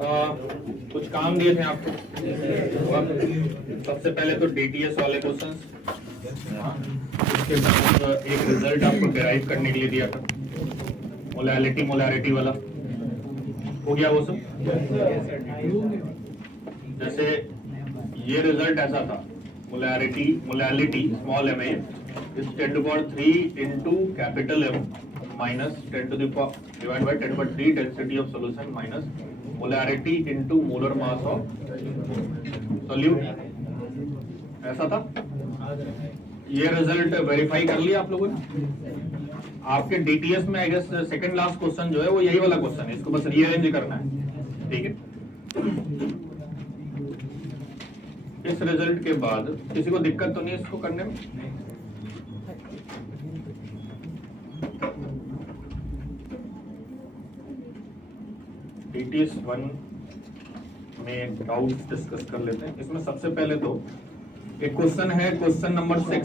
कुछ काम दिए थे आपको। सबसे पहले तो डीटीएस वाले क्वेश्चंस, उसके बाद एक रिजल्ट आपको डिराइव करने के लिए दिया था, मोलैरिटी वाला हो गया वो सब। जैसे ये रिजल्ट ऐसा था, molality small M A is 10 to the power 3 into capital M minus 10 to the power divided by 10 to the power 3 density of solution minus molarity into molar mass of solute, ऐसा था। ये result verify कर लिया आप लोगों ने। आपके DTS में I guess second last question जो है वो यही वाला क्वेश्चन है, इसको बस रीअरेंज करना है, ठीक है। इस रिजल्ट के बाद किसी को दिक्कत तो नहीं इसको करने में? डीटीएस 1 में डाउट्स डिस्कस कर लेते हैं। इसमें सबसे पहले तो एक क्वेश्चन है, क्वेश्चन नंबर 6।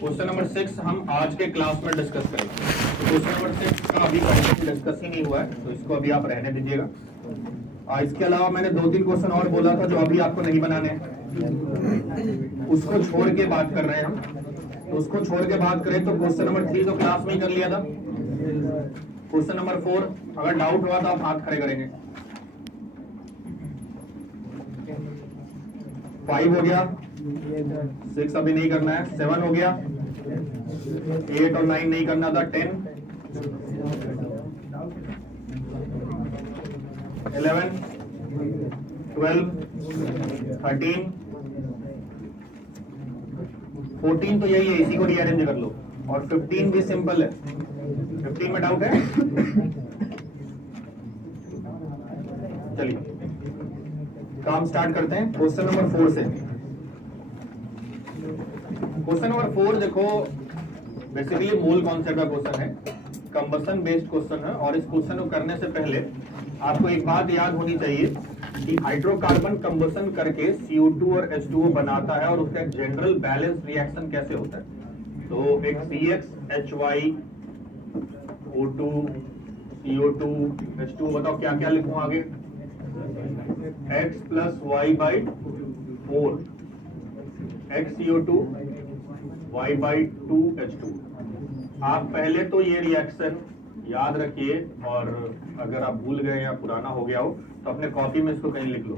क्वेश्चन नंबर 6 हम आज के क्लास में डिस्कस करेंगे। क्वेश्चन नंबर 6 का अभी कंटेंट डिस्कस ही नहीं हुआ है, तो इसको अभी आप रहने दीजिएगा। इसके अलावा मैंने 2-3 क्वेश्चन और बोला था जो अभी आपको नहीं बनाने हैं, उसको छोड़ के बात कर रहे हैं हम। तो उसको छोड़ के बात करें तो क्वेश्चन नंबर 3 तो क्लास में ही कर लिया था। क्वेश्चन नंबर 4 अगर डाउट हुआ तो आप हाथ खड़े करेंगे। 5 हो गया, 6 अभी नहीं करना है, 7 हो गया, 8 और 9 नहीं करना था, 10, 11, 12, 13, 14 तो यही है, इसी को रीअरेंज कर लो। और 15 भी सिंपल है। 15 में डाउट है? चलिए काम स्टार्ट करते हैं क्वेश्चन नंबर 4 से। क्वेश्चन नंबर 4 देखो, बेसिकली मोल कॉन्सेप्ट का क्वेश्चन है, कंबसन बेस्ड क्वेश्चन है। और इस क्वेश्चन को करने से पहले आपको एक बात याद होनी चाहिए कि हाइड्रोकार्बन कंबसन करके CO2 और H2O बनाता है और उसका एक जनरल बैलेंस रिएक्शन कैसे होता है। तो एक CXHY O2 CO2 H2O, बताओ क्या क्या लिखूं आगे? X plus Y by 4 X CO2 Y by 2 H2। आप पहले तो ये रिएक्शन याद रखिए, और अगर आप भूल गए या पुराना हो गया हो तो अपने कॉपी में इसको कहीं लिख लो।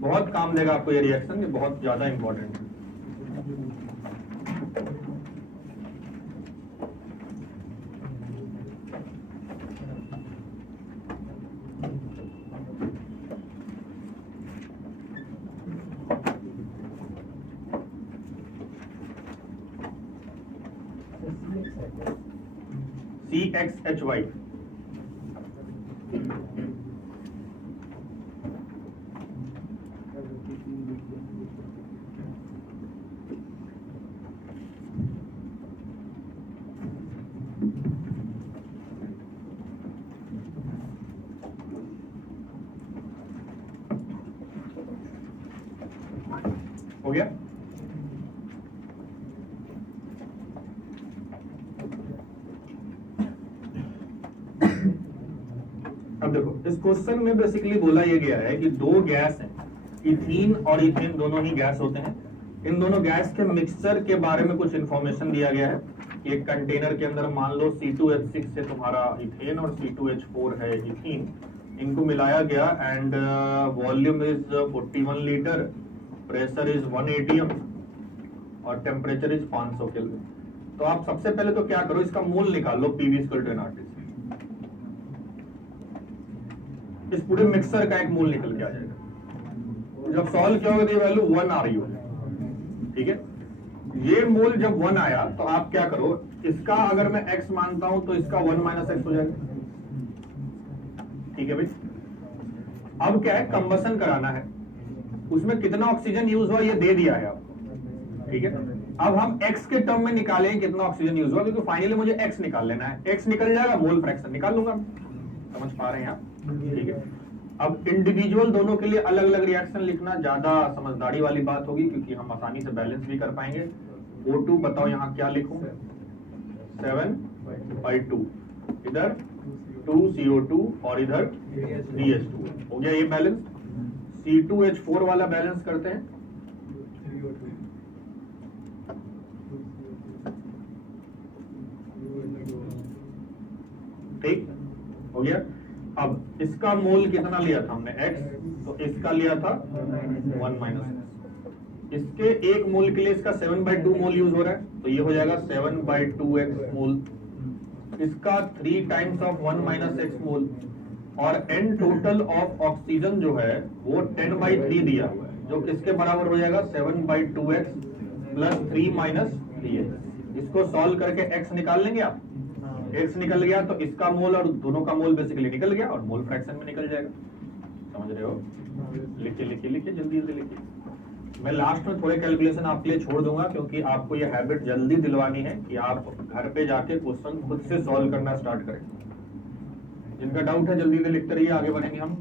बहुत काम देगा आपको ये रिएक्शन, ये बहुत ज्यादा इंपॉर्टेंट है। CXHY हो गया। अब देखो इस क्वेश्चन में बेसिकली बोला यह गया है कि दो गैस हैं, इथीन और इथेन दोनों ही गैस होते हैं। इन दोनों गैस के मिक्सचर के बारे में कुछ इंफॉर्मेशन दिया गया है कि एक कंटेनर के अंदर मान लो C2H6 से तुम्हारा इथेन और C2H4 है इथीन, इनको मिलाया गया and volume is 41 litre, pressure is 1 atm और टेम्परेचर इज 500 केल्विन। तो आप सबसे पहले तो क्या करो, इसका मोल निकाल लो, PV = nRT। इस पूरे मिक्सर का एक मोल निकल के आ जाएगा। जब सॉल्व किया होगा तो ये वैल्यू 1 आ रही होगी, ठीक है। ये मोल जब 1 आया तो आप क्या करो, इसका अगर मैं x मानता हूं तो इसका 1 - x हो जाएगा, ठीक है भाई। अब क्या है, कंबसन कराना है, उसमें कितना ऑक्सीजन यूज हुआ ये दे दिया है आपको, ठीक है। अब हम x के टर्म में निकालें कितना ऑक्सीजन यूज हुआ, क्योंकि फाइनली मुझे x निकाल लेना है। x निकल जाएगा, मोल फ्रैक्शन निकाल लूंगा। समझ पा रहे हैं आप, ठीक है। अब इंडिविजुअल दोनों के लिए अलग अलग रिएक्शन लिखना ज्यादा समझदारी वाली बात होगी, क्योंकि हम आसानी से बैलेंस भी कर पाएंगे। O2 बताओ यहाँ क्या लिखूं, 7/2, इधर 2CO2 और इधर DH2 हो गया ये बैलेंस। C2H4 वाला बैलेंस करते हैं। ठीक हो गया। अब इसका मोल कितना लिया था हमने x, तो इसका लिया था 1 माइनस। इसके एक मोल के लिए इसका 7/2 मोल यूज हो रहा है, तो ये हो जाएगा 7/2x मोल। इसका 3 टाइम्स ऑफ 1 माइनस x मोल। और n टोटल ऑफ ऑक्सीजन जो है वो 10/3 दिया हुआ है, जो किसके बराबर हो जाएगा 7/2x प्लस 3 माइनस 3x। इसको सॉल्व करके x निकाल लेंगे आप, x निकल गया तो इसका मोल और दोनों का मोल बेसिकली निकल गया और मोल फ्रैक्शन में निकल जाएगा। समझ रहे हो? लिखिए लिखिए लिखिए, जल्दी जल्दी लिखिए। मैं लास्ट में थोड़े कैलकुलेशन आपके लिए छोड़ दूंगा, क्योंकि आपको ये हैबिट जल्दी दिलवानी है कि आप घर पे जाके क्वेश्चन खुद से सॉल्व करना स्टार्ट करें। जिनका डाउट है जल्दी से लिखते रहिए, आगे बढ़ेंगे हम।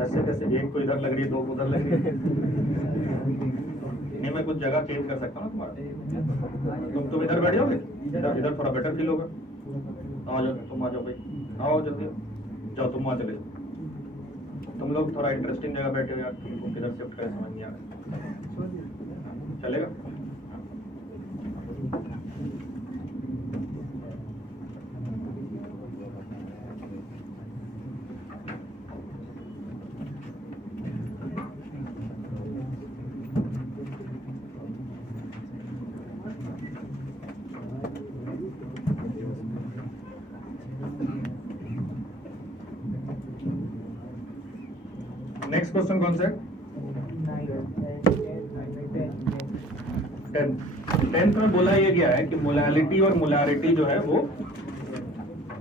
ऐसे कैसे, एक को इधर लग रही है, दो को उधर लग रही है। नहीं, मैं कुछ जगह चेंज कर सकता हूँ तुम्हारा। तुम इधर बैठ जाओगे, इधर थोड़ा बेटर फील होगा। आ जाओ, तुम आ जाओ भाई, आओ जल्दी जाओ, तुम वहाँ चले जाओ। तुम लोग थोड़ा इंटरेस्टिंग जगह बैठे हो यार, तुमको किधर शिफ्ट करें समझ नहीं आ रहा। चलेगा? नेक्स्ट क्वेश्चन कौन सा है? 10th में बोला ये गया है कि मोलैलिटी और मोलैरिटी जो है वो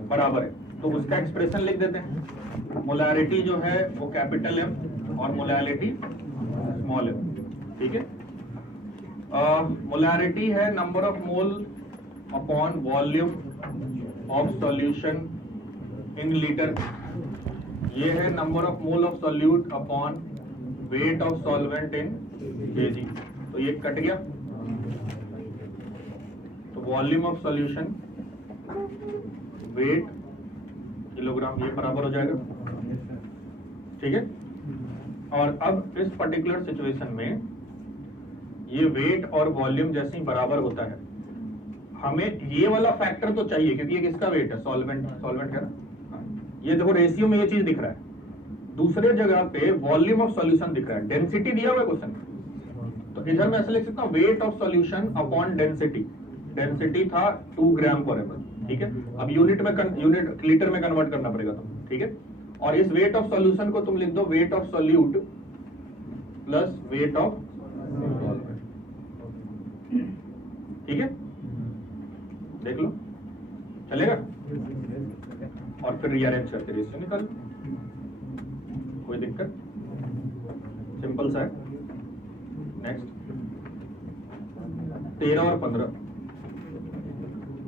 बराबर है, तो उसका एक्सप्रेशन लिख देते हैं। मोलैरिटी जो है वो कैपिटल M और मोलैलिटी स्मॉल m। ठीक है। मोलैरिटी है number of mole upon volume of solution in litre. ये है number of mole of solute upon weight of solvent in kg। तो ये कट गया, तो volume of solution wait kilogram, ये बराबर हो जाएगा। ठीक है। और अब इस पर्टिकुलर सिचुएशन में ये वेट और वॉल्यूम जैसे ही बराबर होता है, हमें ये वाला फैक्टर तो चाहिए, क्योंकि ये किसका वेट है? सॉल्वेंट है ना। ये देखो रेशियो में ये चीज दिख रहा है, दूसरे जगह पे वॉल्यूम ऑफ सॉल्यूशन दिख रहा है, डेंसिटी दिया हुआ है क्वेश्चन में, तो इधर मैं ऐसे लिख सकता हूँ weight of solution upon density. Density था 2 ग्राम पर ml, ठीक है। अब यूनिट लीटर में कन्वर्ट करना पड़ेगा तुम, ठीक है। और इस वेट ऑफ सॉल्यूशन को तुम लिख दो weight of solute plus weight of solvent, ठीक है। देख लो चलेगा। और फिर रीअरेंज करके रेशियो निकाल लो, कोई दिक्कत, सिंपल सा है। नेक्स्ट 13 और 15।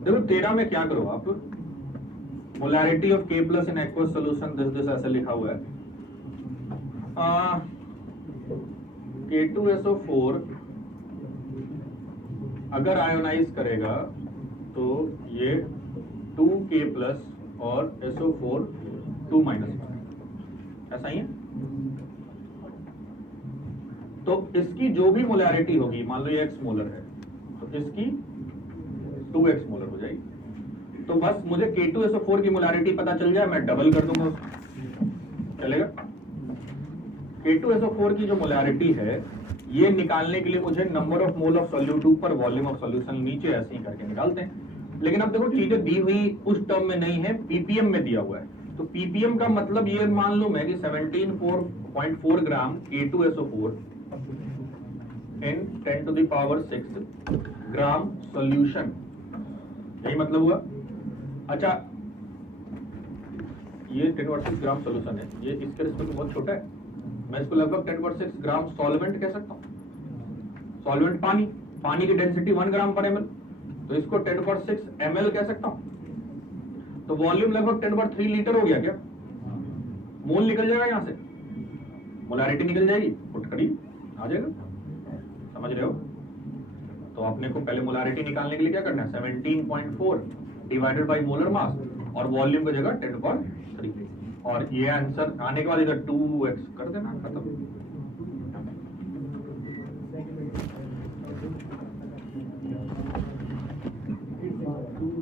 देखो 13 में क्या करो आप, molarity of K plus in aqueous solution this ऐसे लिखा हुआ है, K2SO4 अगर आयोनाइज करेगा तो ये 2K प्लस और SO4 2 माइनस, ऐसा ही है। तो इसकी जो भी मोलैरिटी होगी, मान लो ये x मोलर है, तो इसकी 2x मोलर हो जाएगी। तो बस मुझे K2SO4 की मोलैरिटी पता चल जाए, मैं डबल कर दूंगा उसको, चलेगा। K2SO4 की जो मोलैरिटी है ये निकालने के लिए मुझे number of mole of solute ऊपर, वॉल्यूम ऑफ सॉल्यूशन नीचे, ऐसे ही करके निकालते हैं। लेकिन अब देखो चीजें दी हुई उस टर्म में नहीं है, पीपीएम में दिया हुआ है। तो पीपीएम का मतलब ये मान लो मैं कि 17.4 ग्राम K2SO4 in 10 to the power 6 gram solution, यही मतलब हुआ। अच्छा ये 10/6 ग्राम सॉल्यूशन है, ये इसके रिस्पेक्ट में बहुत छोटा है, मैं इसको लगभग 10/6 ग्राम सॉल्वेंट कह सकता हूँ। सॉल्वेंट पानी, पानी की डेंसिटी 1 ग्राम पर ml, तो इसको 10/6 ml कह सकता हूँ। तो वॉल्यूम लगभग 10/3 लीटर हो गया क्या? मोल निकल जाएगा यहाँ से, मोलैरिटी निकल जाएगी, फुट करीब आ जाएगा, समझ रहे हो। तो आपने को पहले मोलैरिटी निकालने के लिए क्या करना है, 17.4 डिवाइडेड बाय मोलर मास और वॉल्यूम की जगह 10/3, और ये आंसर आने के बाद इधर 2x कर देना, खत्म।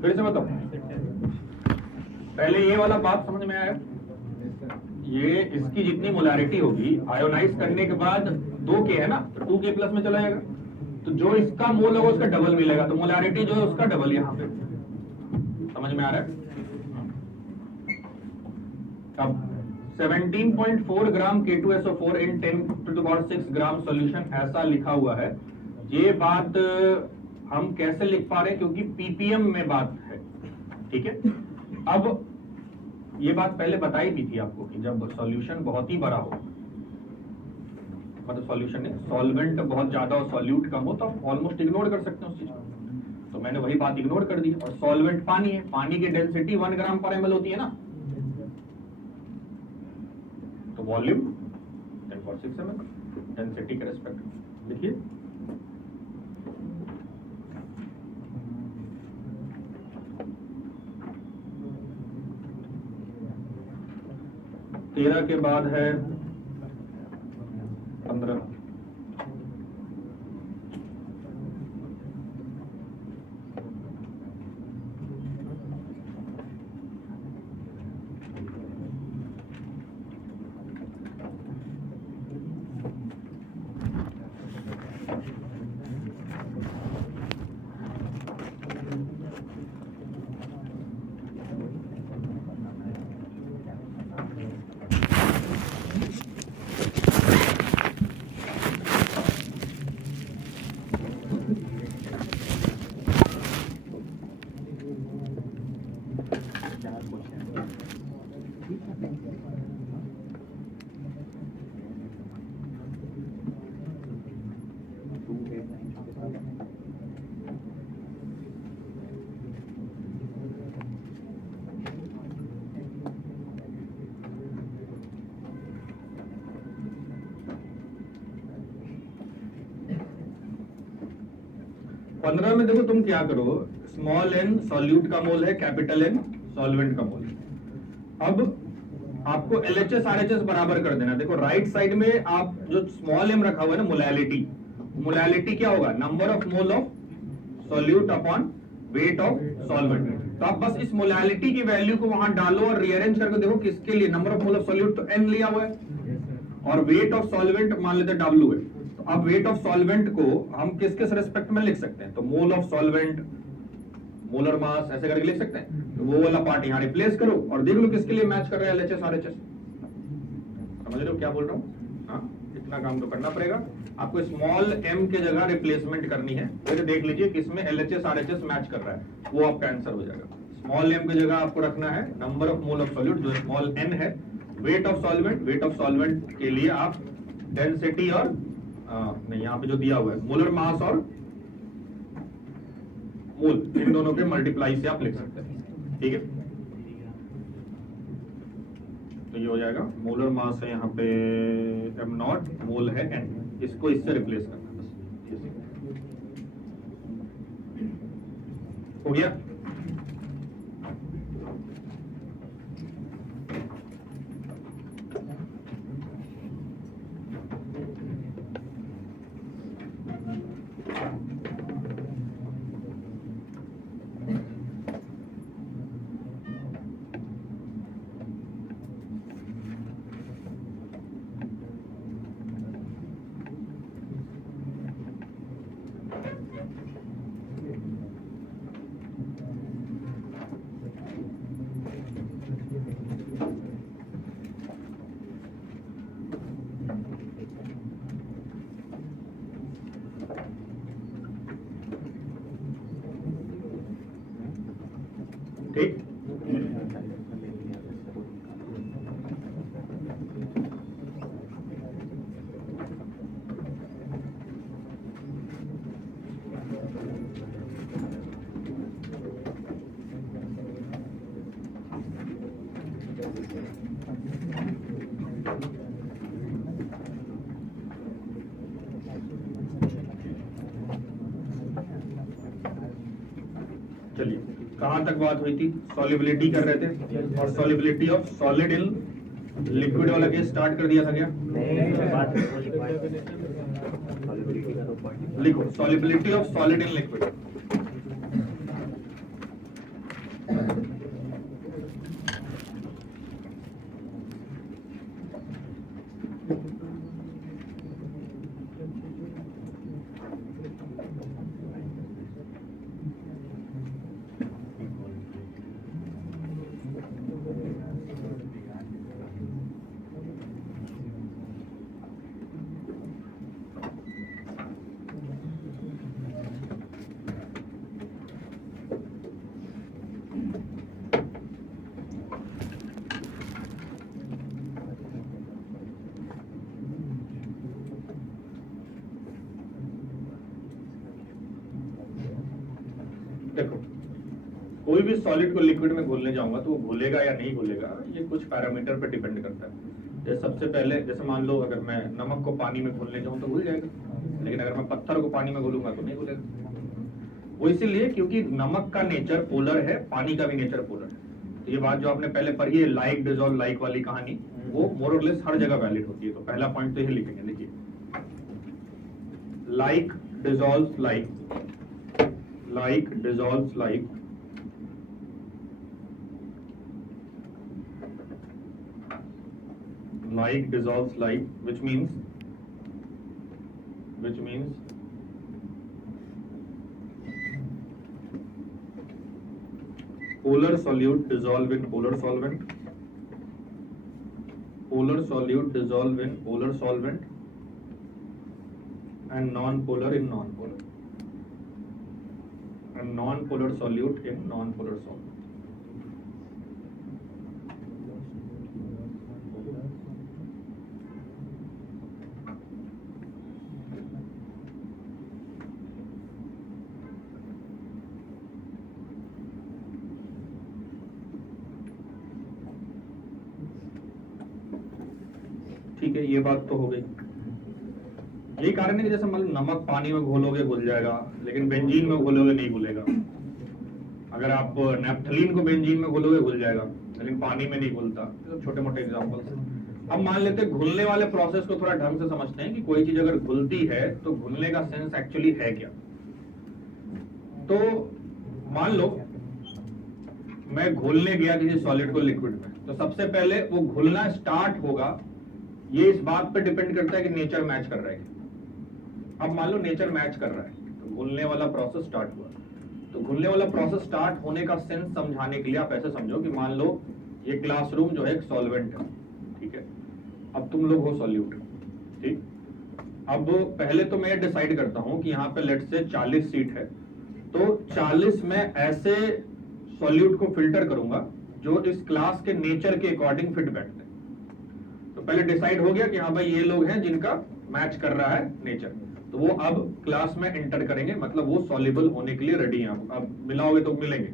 फिर से बताओ, पहले ये वाला बात समझ में आया, ये इसकी जितनी मोलैरिटी होगी आयोनाइज करने के बाद 2K है ना, तो 2K प्लस में चला जाएगा, तो जो इसका मोल होगा उसका डबल मिलेगा, तो मोलैरिटी जो है उसका डबल यहाँ पे, समझ में आ रहा है। अब 17.4 ग्राम K2SO4 in 10 to the power 6 gram solution ऐसा लिखा हुआ है। ये बात हम कैसे लिख पा रहे हैं, क्योंकि पीपीएम में बात है, ठीक है। अब ये बात पहले बताई भी थी आपको कि जब सॉल्यूशन बहुत ही बड़ा हो, मतलब सॉल्यूशन है, सॉल्वेंट बहुत ज्यादा और सॉल्यूट कम हो, तो आप ऑलमोस्ट इग्नोर कर सकते हैं उस चीज को। तो मैंने वही बात इग्नोर कर दी। और सॉल्वेंट पानी है, पानी की डेंसिटी 1 ग्राम पर ml होती है ना, तो वॉल्यूम 10/6 ml डेंसिटी के रेस्पेक्ट देखिए। तेरह के बाद है 15। पंद्रह में देखो तुम क्या करो, स्मॉल n सॉल्यूट का मोल है, कैपिटल N सॉल्वेंट का मोल है। अब आपको LHS RHS बराबर कर देना। देखो राइट साइड में आप जो स्मॉल m रखा हुआ है ना, मोलैलिटी, मोलैलिटी क्या होगा, number of mole of solute upon weight of solvent. तो आप बस इस मोलैलिटी की वैल्यू को वहां डालो और रीअरेंज करके देखो किसके लिए। Number of mole of solute तो n लिया हुआ है और वेट ऑफ सॉल्वेंट मान लेते हैं W है। तो अब वेट ऑफ सॉल्वेंट को हम किसके रेस्पेक्ट में लिख सकते हैं, तो mole of solvent, molar mass ऐसे करके लिख सकते हैं। तो वो वाला पार्ट यहाँ रिप्लेस करो और देख लो किसके लिए मैच कर रहे हैं, LHS RHS। समझ रहे हो क्या बोल रहा हूँ? हाँ, इतना काम तो करना पड़ेगा आपको। स्मॉल m के जगह रिप्लेसमेंट करनी है, फिर देख लीजिए किसमें LHS RHS मैच कर रहा है, वो आपका आंसर हो जाएगा। स्मॉल m की जगह आपको रखना है number of mole of solute जो स्मॉल n है, weight of solvent, weight of solvent के लिए आप डेंसिटी और नहीं यहाँ पे जो दिया हुआ है मोलर मास और मोल, इन दोनों के मल्टीप्लाई से आप लिख सकते हैं। ठीक है, तो ये हो जाएगा मोलर मास है यहाँ पे m0, मोल है n, इसको इससे रिप्लेस करना बस। हो गया? ठीक, चलिए कहां तक बात हुई थी? सॉल्युबिलिटी कर रहे थे और solubility of solid in liquid वाला केस स्टार्ट कर दिया था क्या? लिखो solubility of solid in liquid. देखो कोई भी सॉलिड को लिक्विड में घोलने जाऊंगा तो वो घुलेगा या नहीं घुलेगा, ये कुछ पैरामीटर पर डिपेंड करता है। जैसे सबसे पहले जैसे मान लो अगर मैं नमक को पानी में घोलने जाऊं तो घुल जाएगा, लेकिन अगर मैं पत्थर को पानी में घोलूंगा तो नहीं घुलेगा। वो इसीलिए क्योंकि नमक का नेचर पोलर है, पानी का भी नेचर पोलर है। तो ये बात जो आपने पहले पढ़ी है लाइक डिजॉल्व लाइक वाली कहानी, वो मोर और लेस हर जगह वैलिड होती है। तो पहला पॉइंट तो ये लिखेंगे, देखिए like dissolve like, like dissolves like, like dissolves like, which means polar solute dissolve in polar solvent, polar solute dissolve in polar solvent, and non-polar in non-polar, and non-polar solute in non-polar solvent. ठीक है, ये बात तो हो गई। यही कारण है कि जैसे मान लो नमक पानी में घोलोगे घुल जाएगा, लेकिन बेंजीन में घोलोगे नहीं घुलेगा। अगर आप नैप्थलीन को बेंजीन में घोलोगे घुल जाएगा, लेकिन पानी में नहीं घुलता। तो छोटे मोटे एग्जांपल्स। अब मान लेते हैं घुलने वाले प्रोसेस को थोड़ा ढंग से समझते हैं कि कोई चीज अगर घुलती है तो घुलने का सेंस एक्चुअली है क्या। तो मान लो मैं घोलने गया किसी सॉलिड को लिक्विड में, तो सबसे पहले वो घुलना स्टार्ट होगा, ये इस बात पे डिपेंड करता है कि नेचर मैच कर रहा है। अब मान लो नेचर मैच कर रहा है तो घुलने वाला प्रोसेस स्टार्ट हुआ। तो घुलने वाला प्रोसेस स्टार्ट होने का सेंस समझाने के लिए आप ऐसे समझो कि मान लो ये क्लासरूम जो है एक सॉल्वेंट है, ठीक है, अब तुम लोग हो सॉल्यूट, ठीक। अब पहले तो मैं डिसाइड करता हूं कि यहाँ पे लेट से 40 सीट है, तो 40 में ऐसे सॉल्यूट को फिल्टर करूंगा जो इस क्लास के नेचर के अकॉर्डिंग फिट बैठते हैं। तो पहले डिसाइड हो गया कि हाँ भाई ये लोग हैं जिनका मैच कर रहा है नेचर, तो वो अब क्लास में एंटर करेंगे, मतलब वो सॉल्युबल होने के लिए रेडी हैं। अब मिलाओगे तो मिलेंगे।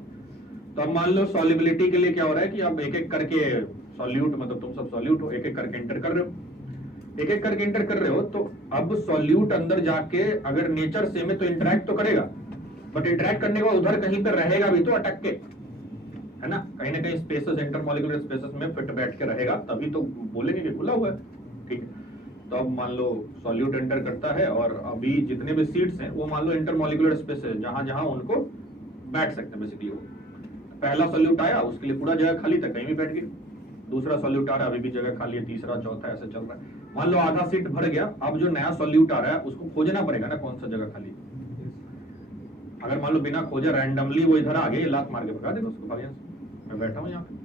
तो अब मान लो सॉल्युबिलिटी के लिए क्या हो रहा है कि अब एक एक करके सॉल्यूट, मतलब तुम सब सॉल्यूट हो, एक एक करके एंटर कर रहे हो, एक एक करके एंटर कर रहे हो। तो अब सॉल्यूट अंदर जाके अगर नेचर सेम है तो इंटरेक्ट तो करेगा, बट इंटरेक्ट करने के बाद उधर कहीं पर रहेगा भी तो अटक के, है ना, कहीं ना कहीं स्पेसेस, इंटरमॉलिक्यूलर स्पेसेस में फिट बैठ के रहेगा, तभी तो बोलेंगे कि खुला हुआ है, ठीक है। तो अब मान लो सॉल्यूट एंटर करता है और अभी जितने भी सीट्स हैं वो मान लो इंटरमॉलिक्यूलर स्पेसेस जहां जहां उनको बैठ सकते हैं बेसिकली। वो पहला सॉल्यूट आया उसके लिए पूरा जगह खाली था, कहीं भी बैठ गए। दूसरा सॉल्यूट आ रहा है, अभी भी जगह खाली है, तीसरा चौथा ऐसे चल रहा है। मान लो आधा सीट भर गया, अब जो नया सॉल्यूट आ रहा है उसको खोजना पड़ेगा ना कौन सा जगह खाली है। अगर मान लो बिना खोजे रैंडमली वो इधर आ गए, लात मार के भगा देगा उसको, भाग यहाँ से, मैं बैठा हूँ यहाँ पे।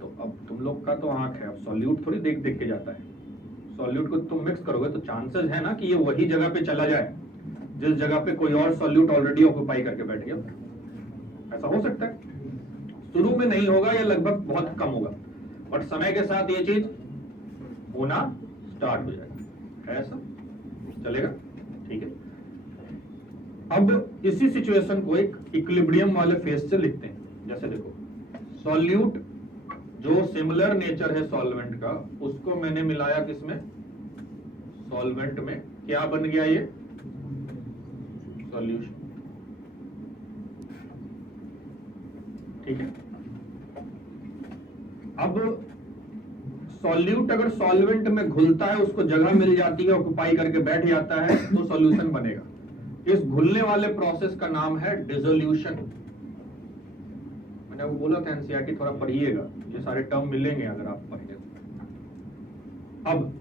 तो अब तुम लोग का तो आंख है, अब सॉल्यूट थोड़ी देख देख के जाता है। सॉल्यूट को तुम मिक्स करोगे तो चांसेस है ना कि ये वही जगह पे चला जाए जिस जगह पे कोई और सॉल्यूट ऑलरेडी ऑक्यूपाई करके बैठ गया। ऐसा हो सकता है, शुरू में नहीं होगा या लगभग बहुत कम होगा, बट समय के साथ ये चीज होना स्टार्ट हो जाएगा। ऐसा चलेगा, ठीक है। अब इसी सिचुएशन को एक इक्विलिब्रियम वाले फेज से लिखते हैं। जैसे देखो, सॉल्यूट जो सिमिलर नेचर है सॉल्वेंट का, उसको मैंने मिलाया किसमें, सॉल्वेंट में, क्या बन गया ये सॉल्यूशन, ठीक है। अब सॉल्यूट अगर सॉल्वेंट में घुलता है, उसको जगह मिल जाती है, ऑक्यूपाई करके बैठ जाता है, तो सॉल्यूशन बनेगा। इस घुलने वाले प्रोसेस का नाम है डिसोल्यूशन। मैंने वो बोला था एनसीईआरटी थोड़ा पढ़िएगा, ये सारे टर्म मिलेंगे अगर आप पढ़ेंगे। अब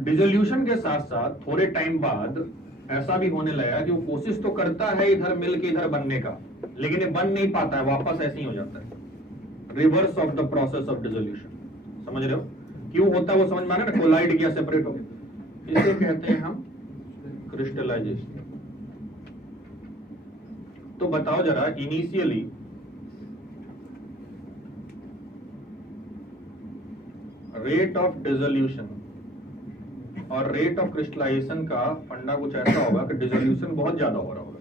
डिसोल्यूशन के साथ साथ थोड़े टाइम बाद ऐसा भी होने लगा कि वो कोशिश तो करता है इधर मिल के इधर बनने का, लेकिन ये बन नहीं पाता है, वापस ऐसे ही हो जाता है। Reverse of the process of dissolution, समझ रहे हो क्यों होता है वो समझ में आ रहा है ना, कोलाइड किया, सेपरेट हो गया, इसे कहते हैं हम क्रिस्टलाइजेशन। तो बताओ जरा, इनिशियली रेट ऑफ डिसोल्यूशन और रेट ऑफ क्रिस्टलाइजेशन का फंडा कुछ ऐसा होगा कि डिसोल्यूशन बहुत ज्यादा हो रहा होगा,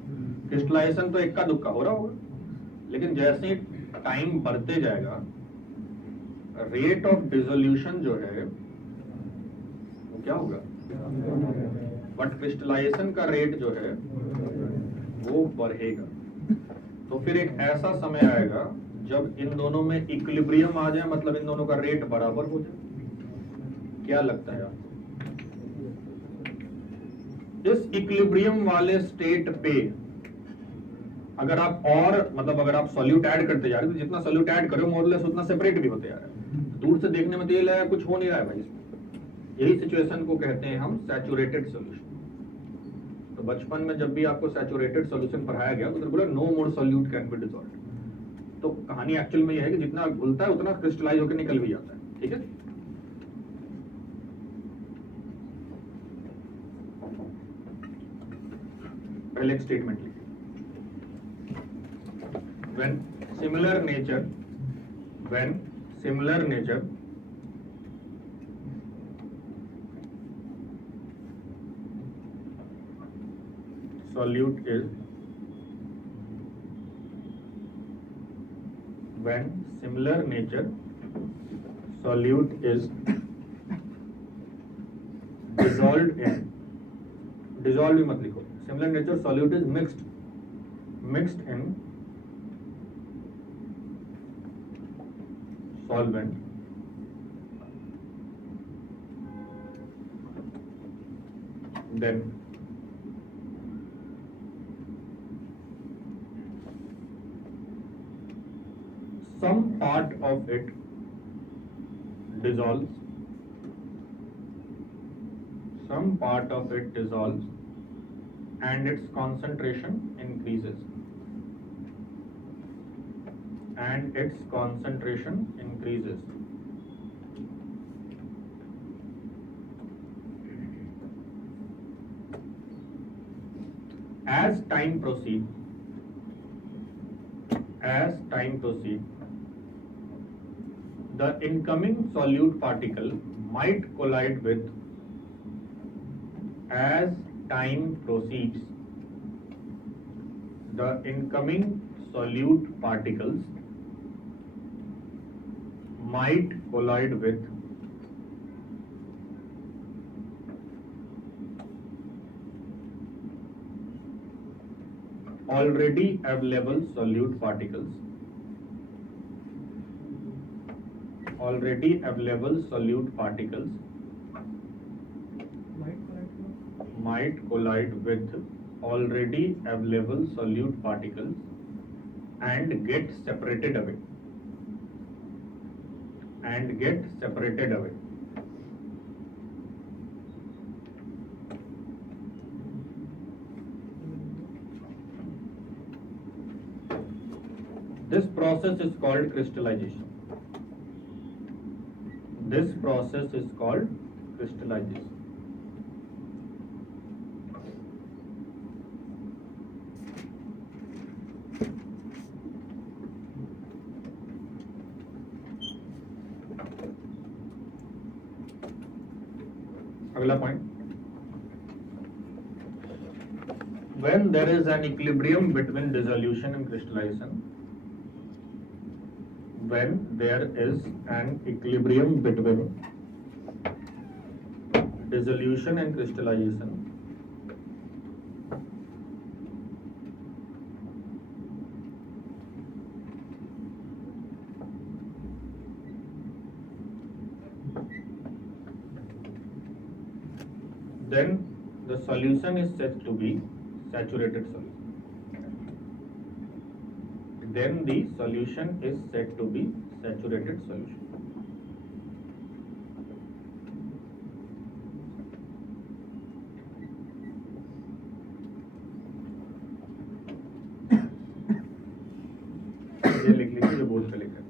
क्रिस्टलाइजेशन तो इक्का दुक्का हो रहा होगा, लेकिन जैसे टाइम बढ़ते जाएगा रेट ऑफ डिसोल्यूशन जो है वो क्या होगा, बट क्रिस्टलाइजेशन का रेट जो है वो बढ़ेगा। तो फिर एक ऐसा समय आएगा जब इन दोनों में इक्विलिब्रियम आ जाए, मतलब इन दोनों का रेट बराबर हो जाए। क्या लगता है आपको, इस इक्विलिब्रियम वाले स्टेट पे अगर आप और मतलब अगर आप सॉल्यूट ऐड करते जा रहे हो, तो जितना सॉल्यूट ऐड करो मोर लेस उतना सेपरेट भी होते जा रहा है। दूर से देखने में तो ये लगा कुछ हो नहीं रहा है भाई इसमें। यही सिचुएशन को कहते हैं हम सैचुरेटेड सॉल्यूशन। तो बचपन में जब भी आपको सैचुरेटेड सॉल्यूशन पढ़ाया गया तो बोला no more solute can be dissolved. तो कहानी एक्चुअल में यह है कि जितना घुलता है उतना क्रिस्टलाइज होकर निकल भी जाता है, ठीक है। पहले एक स्टेटमेंट लिखिए, when similar nature solute is when similar nature solute is dissolved in, dissolved भी मत लिखो, similar nature solute is mixed in solvent then some part of it dissolves, and its concentration increases. As time proceeds, the incoming solute particle might collide with already available solute particles, might collide with already available solute particles and get separated away. This process is called crystallization. अगला point. When there is an equilibrium between dissolution and crystallization, then the solution is said to be saturated solution. ये लिख लीजिए, जो बोल के लिखा है।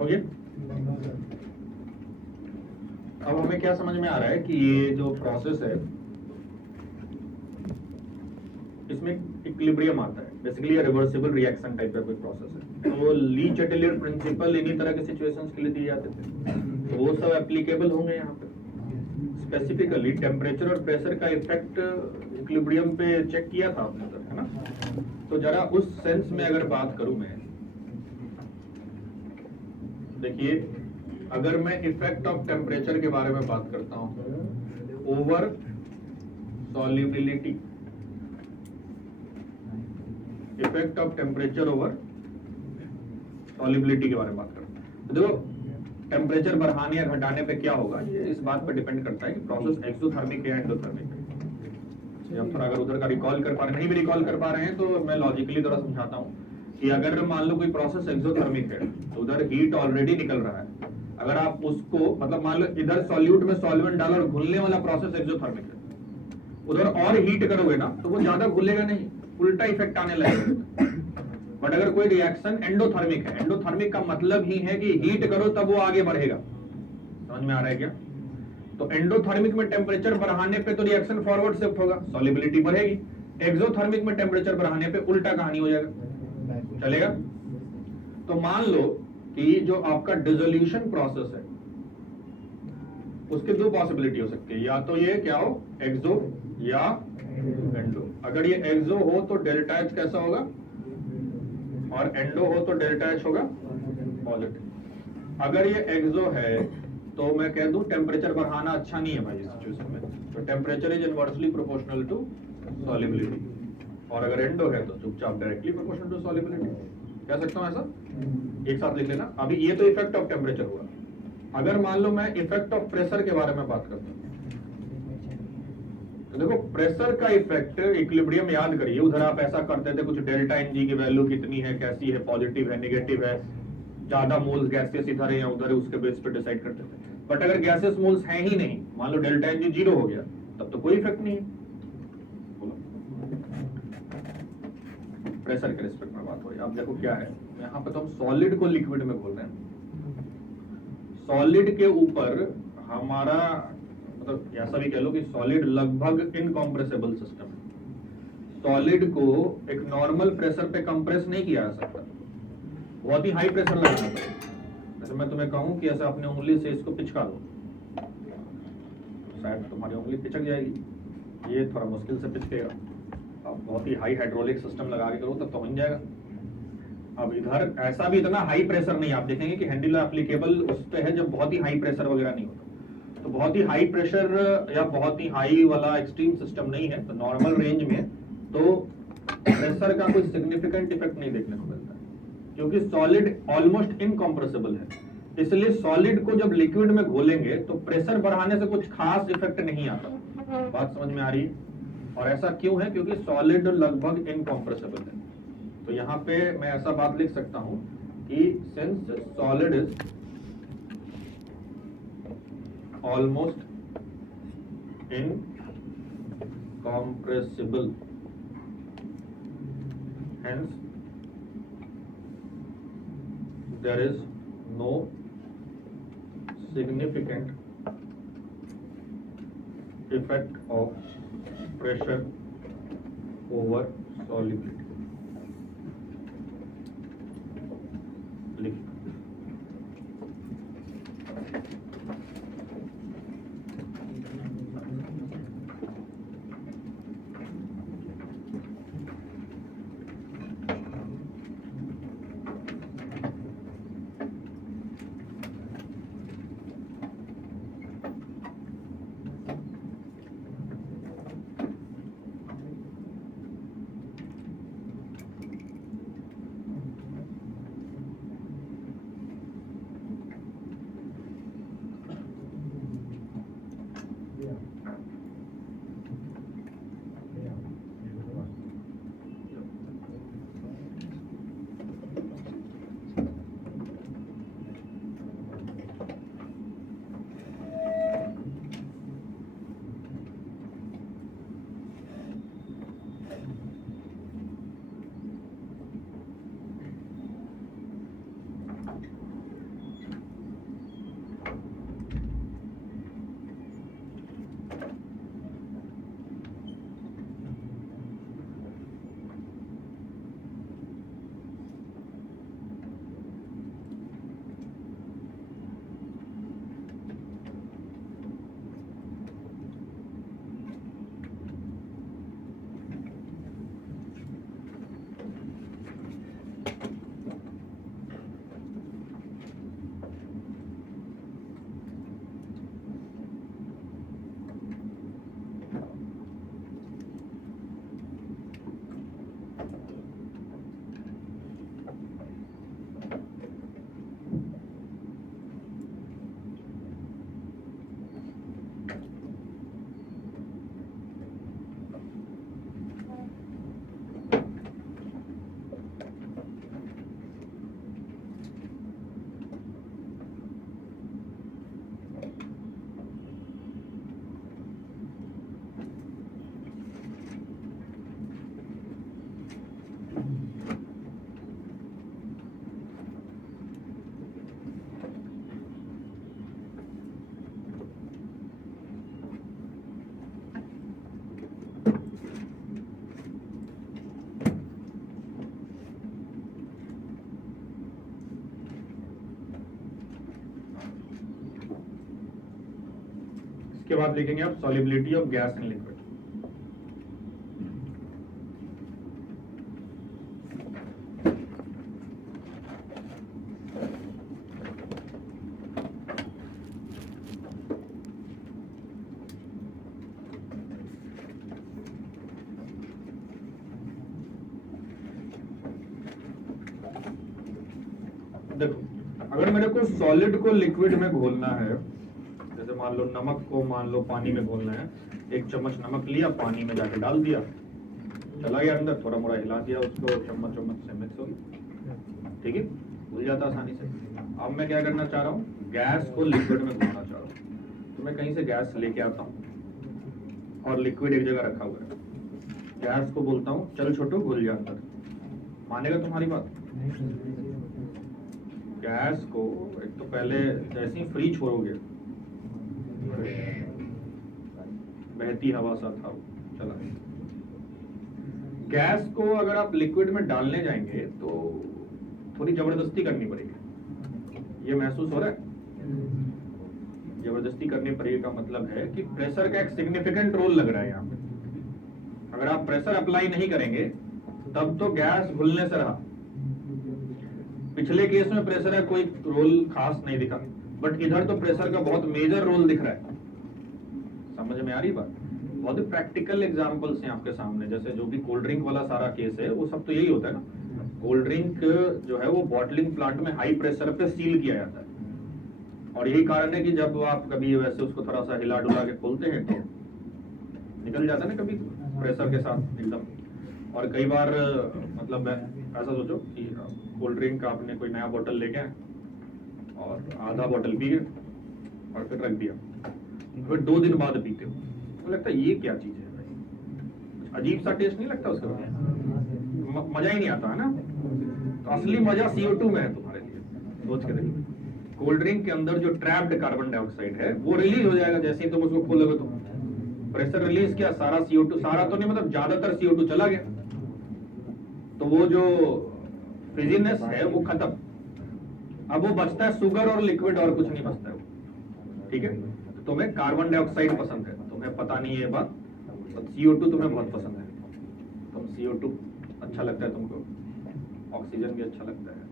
हो गया? अब हमें क्या समझ में आ रहा है कि ये जो प्रोसेस है इसमें इक्विलिब्रियम आता है, बेसिकली रिवर्सिबल रिएक्शन टाइप का कोई प्रोसेस है। तो ली चैटेलियर प्रिंसिपल इन्हीं तरह के सिचुएशंस के लिए दिए जाते थे, तो वो सब एप्लीकेबल होंगे यहाँ पे। स्पेसिफिकली टेम्परेचर और प्रेशर का इफेक्ट इक्विलिब्रियम पे चेक किया था आपने सर, है है ना। तो जरा उस सेंस में अगर बात करूं मैं, देखिए अगर मैं इफेक्ट ऑफ टेम्परेचर के बारे में बात करता हूं over solubility, effect of temperature over solubility के बारे में बात करता हूं, तो देखो टेम्परेचर बढ़ाने या घटाने पे क्या होगा, ये इस बात पर डिपेंड करता है कि प्रोसेस एक्सोथर्मिक या एंडोथर्मिक है। हम थोड़ा अगर उधर का रिकॉल कर पा रहे हैं, नहीं भी रिकॉल कर पा रहे हैं तो मैं लॉजिकली थोड़ा समझाता हूँ कि अगर मान लो कोई प्रोसेस एक्सोथर्मिक है तो उधर हीट ऑलरेडी निकल रहा है, अगर आप उसको मतलब मान लो इधर सॉल्यूट में सॉल्वेंट डालो और घुलने वाला प्रोसेस एक्सोथर्मिक है, उधर और हीट करोगे ना तो वो ज्यादा घुलेगा नहीं, उल्टा इफेक्ट आने लगेगा। बट अगर कोई रिएक्शन एंडोथर्मिक है, एंडोथर्मिक का मतलब ही है कि हीट करो तब वो आगे बढ़ेगा, समझ में आ रहा है क्या? तो एंडोथर्मिक में टेम्परेचर बढ़ाने पे तो रिएक्शन फॉरवर्ड शिफ्ट होगा, सॉल्युबिलिटी बढ़ेगी। एक्सोथर्मिक में टेम्परेचर बढ़ाने पे उल्टा कहानी हो जाएगा, चलेगा? तो मान लो कि जो आपका डिसोल्यूशन प्रोसेस है उसके दो पॉसिबिलिटी हो सकती है, या तो ये क्या हो एक्सो या एंडो। अगर ये एक्सो हो तो डेल्टा एच कैसा होगा और एंडो हो तो डेल्टा एच होगा पॉजिटिव। अगर ये एक्सो है तो मैं कह दूं टेम्परेचर बढ़ाना अच्छा नहीं है भाई इस सिचुएशन में, तो temperature is inversely proportional to solubility. और अगर एंडो है तो चुपचाप डायरेक्टली प्रोपोर्शनल टू सॉल्युबिलिटी, कह सकता हूं ऐसा, एक साथ लिख लेना। अभी ये तो इफेक्ट ऑफ टेम्परेचर हुआ। अगर मान लो मैं इफेक्ट ऑफ प्रेशर के बारे में बात करता हूं, तो देखो प्रेशर का इफेक्ट इक्विलिब्रियम याद करिए, उधर आप ऐसा करते थे कुछ डेल्टा एनजी की वैल्यू कितनी है, कैसी है, पॉजिटिव है, नेगेटिव है, ज्यादा मोल्स गैसेस इधर है या उधर है, उसके बेस पे डिसाइड करते थे। बट अगर गैसेस मोल्स हैं ही नहीं, मान लो डेल्टा एनजी 0 हो गया, तब तो कोई इफेक्ट नहीं है। प्रेशर के रिस्पेक्ट में बात हो रही है। अब देखो क्या है, यहाँ पे तो हम सॉलिड को लिक्विड में बोल रहे हैं। सॉलिड के ऊपर हमारा मतलब ऐसा भी कह लो कि सॉलिड लगभग इनकॉम्प्रेसिबल सिस्टम है। सॉलिड को एक नॉर्मल प्रेशर पे कंप्रेस नहीं किया जा सकता, बहुत ही हाई प्रेशर लगाना पड़ेगा। जैसे मैं तुम्हें कहूं कि ऐसा अपनी उंगली से इसको पिचका दो, शायद तुम्हारी उंगली पिचक जाएगी, ये थोड़ा मुश्किल से पिचकेगा। अब बहुत ही हाई हाइड्रोलिक सिस्टम लगा के करो तब तो बन जाएगा। अब इधर ऐसा भी इतना हाई प्रेशर नहीं, आप देखेंगे कि हैंडल एप्लीकेबल उस पे है जब बहुत ही हाई प्रेशर वगैरह नहीं होता। तो बहुत ही हाई प्रेशर या बहुत ही हाई वाला एक्सट्रीम सिस्टम नहीं है, तो नॉर्मल रेंज में तो प्रेशर का कोई सिग्निफिकेंट इफेक्ट नहीं देखने को मिलता है, क्योंकि सॉलिड ऑलमोस्ट इनकॉम्प्रेसिबल है। इसलिए सॉलिड को जब लिक्विड में घोलेंगे तो प्रेशर बढ़ाने से कुछ खास इफेक्ट नहीं आता। बात समझ में आ रही है? और ऐसा क्यों है? क्योंकि सॉलिड लगभग इनकॉम्प्रेसिबल है। तो यहाँ पे मैं ऐसा बात लिख सकता हूं कि since solid is almost incompressible, hence there is no significant effect of pressure over solubility. इसके बाद लिखेंगे आप solubility of gas in liquid. देखो अगर मेरे को सॉलिड को लिक्विड में घोलना है, जैसे मान लो नमक को मान लो पानी में घोलना है, एक चम्मच नमक लिया, पानी में जाके डाल दिया, चला गया अंदर, थोड़ा मोड़ा हिला दिया उसको, चम्मच से मिक्स हो गया, ठीक है, घुल जाता आसानी से। अब मैं क्या करना चाह रहा हूँ, गैस को लिक्विड में घोलना चाह रहा हूँ, तो मैं कहीं से गैस लेके आता हूँ और लिक्विड एक जगह रखा हुआ है, गैस को बोलता हूँ चल छोटू घुल जा अंदर, मानेगा तुम्हारी बात? गैस को एक तो पहले जैसे ही फ्री छोड़ोगे, बहती हवा सा था चला। गैस को अगर आप लिक्विड में डालने जाएंगे तो थोड़ी जबरदस्ती करनी पड़ेगी, ये महसूस हो रहा है? जबरदस्ती करनी पड़ेगी का मतलब है कि प्रेशर का एक सिग्निफिकेंट रोल लग रहा है यहाँ पे। अगर आप प्रेशर अप्लाई नहीं करेंगे तब तो गैस घुलने से रहा। पिछले केस में प्रेशर का कोई रोल खास नहीं दिखा, बट इधर तो प्रेशर का बहुत मेजर रोल दिख रहा है। समझ में आ रही बात? बहुत ही प्रैक्टिकल एग्जांपल्स हैं आपके सामने, जैसे जो भी कोल्ड ड्रिंक वाला सारा केस है वो सब तो यही होता है ना। कोल्ड ड्रिंक जो है वो बॉटलिंग प्लांट में हाई प्रेशर पे सील किया जाता है, और यही कारण है कि जब आप कभी वैसे उसको थोड़ा सा हिला डुला के खोलते हैं तो निकल जाता है ना कभी प्रेशर के साथ एकदम। और कई बार मतलब ऐसा सोचो कि कोल्ड ड्रिंक आपने कोई नया बोतल लेके आए और आधा बोतल पी गए और फिर रख दिया, फिर 2 दिन बाद पीते हो तो लगता है ये क्या चीज है भाई, अजीब सा टेस्ट नहीं लगता उसका, मजा ही नहीं आता है ना। तो असली मजा CO2 में है तुम्हारे लिए, सोच के देखो। कोल्ड ड्रिंक के अंदर जो ट्रैप्ड कार्बन डाइऑक्साइड है वो रिलीज हो जाएगा जैसे ही तुम उसको खोलोगे, तो प्रेशर रिलीज किया, सारा CO2, सारा तो नहीं मतलब ज्यादातर CO2 चला गया, तो वो जो फिजीनेस है वो खत्म। अब वो बचता है शुगर और लिक्विड, और कुछ नहीं बचता है वो, ठीक है। तो तुम्हें कार्बन डाइऑक्साइड पसंद है, तुम्हें पता नहीं है बात, तो CO2 तुम्हें बहुत पसंद है, तुम CO2 अच्छा लगता है तुमको, ऑक्सीजन भी अच्छा लगता है।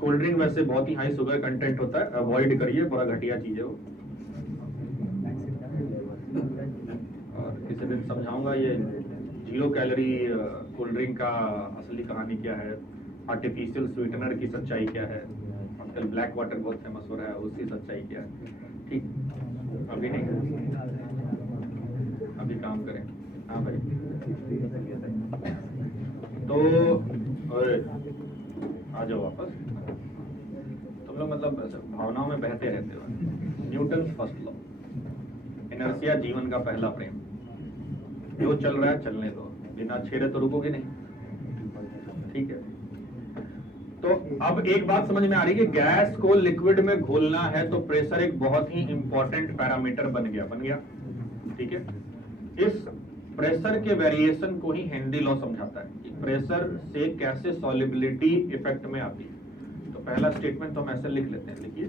कोल्ड ड्रिंक वैसे बहुत ही हाई शुगर कंटेंट होता है, अवॉइड करिए, बड़ा घटिया चीज है वो। और किसी दिन समझाऊंगा ये 0 कैलोरी कोल्ड ड्रिंक का असली कहानी क्या है, आर्टिफिशियल स्वीटनर की सच्चाई क्या है, आजकल ब्लैक वाटर बहुत फेमस हो रहा है, उसकी सच्चाई क्या है। ठीक, अभी नहीं, अभी काम करें। हाँ भाई, तो आ जाओ वापस। तुम लोग मतलब भावनाओं में बहते रहते हो। न्यूटन फर्स्ट लॉ, इनर्शिया जीवन का पहला प्रेम, जो चल रहा है चलने दो, बिना छेड़े तो रुकोगे नहीं, ठीक है। तो अब एक बात समझ में आ रही है कि गैस को लिक्विड में घोलना है तो प्रेशर एक बहुत ही इंपॉर्टेंट पैरामीटर बन गया, ठीक है। इस प्रेशर के वेरिएशन को ही हेनरी लॉ समझाता है कि प्रेशर से कैसे सॉलिबिलिटी इफेक्ट में आती है। तो पहला स्टेटमेंट तो हम ऐसे लिख लेते हैं, लिखिए।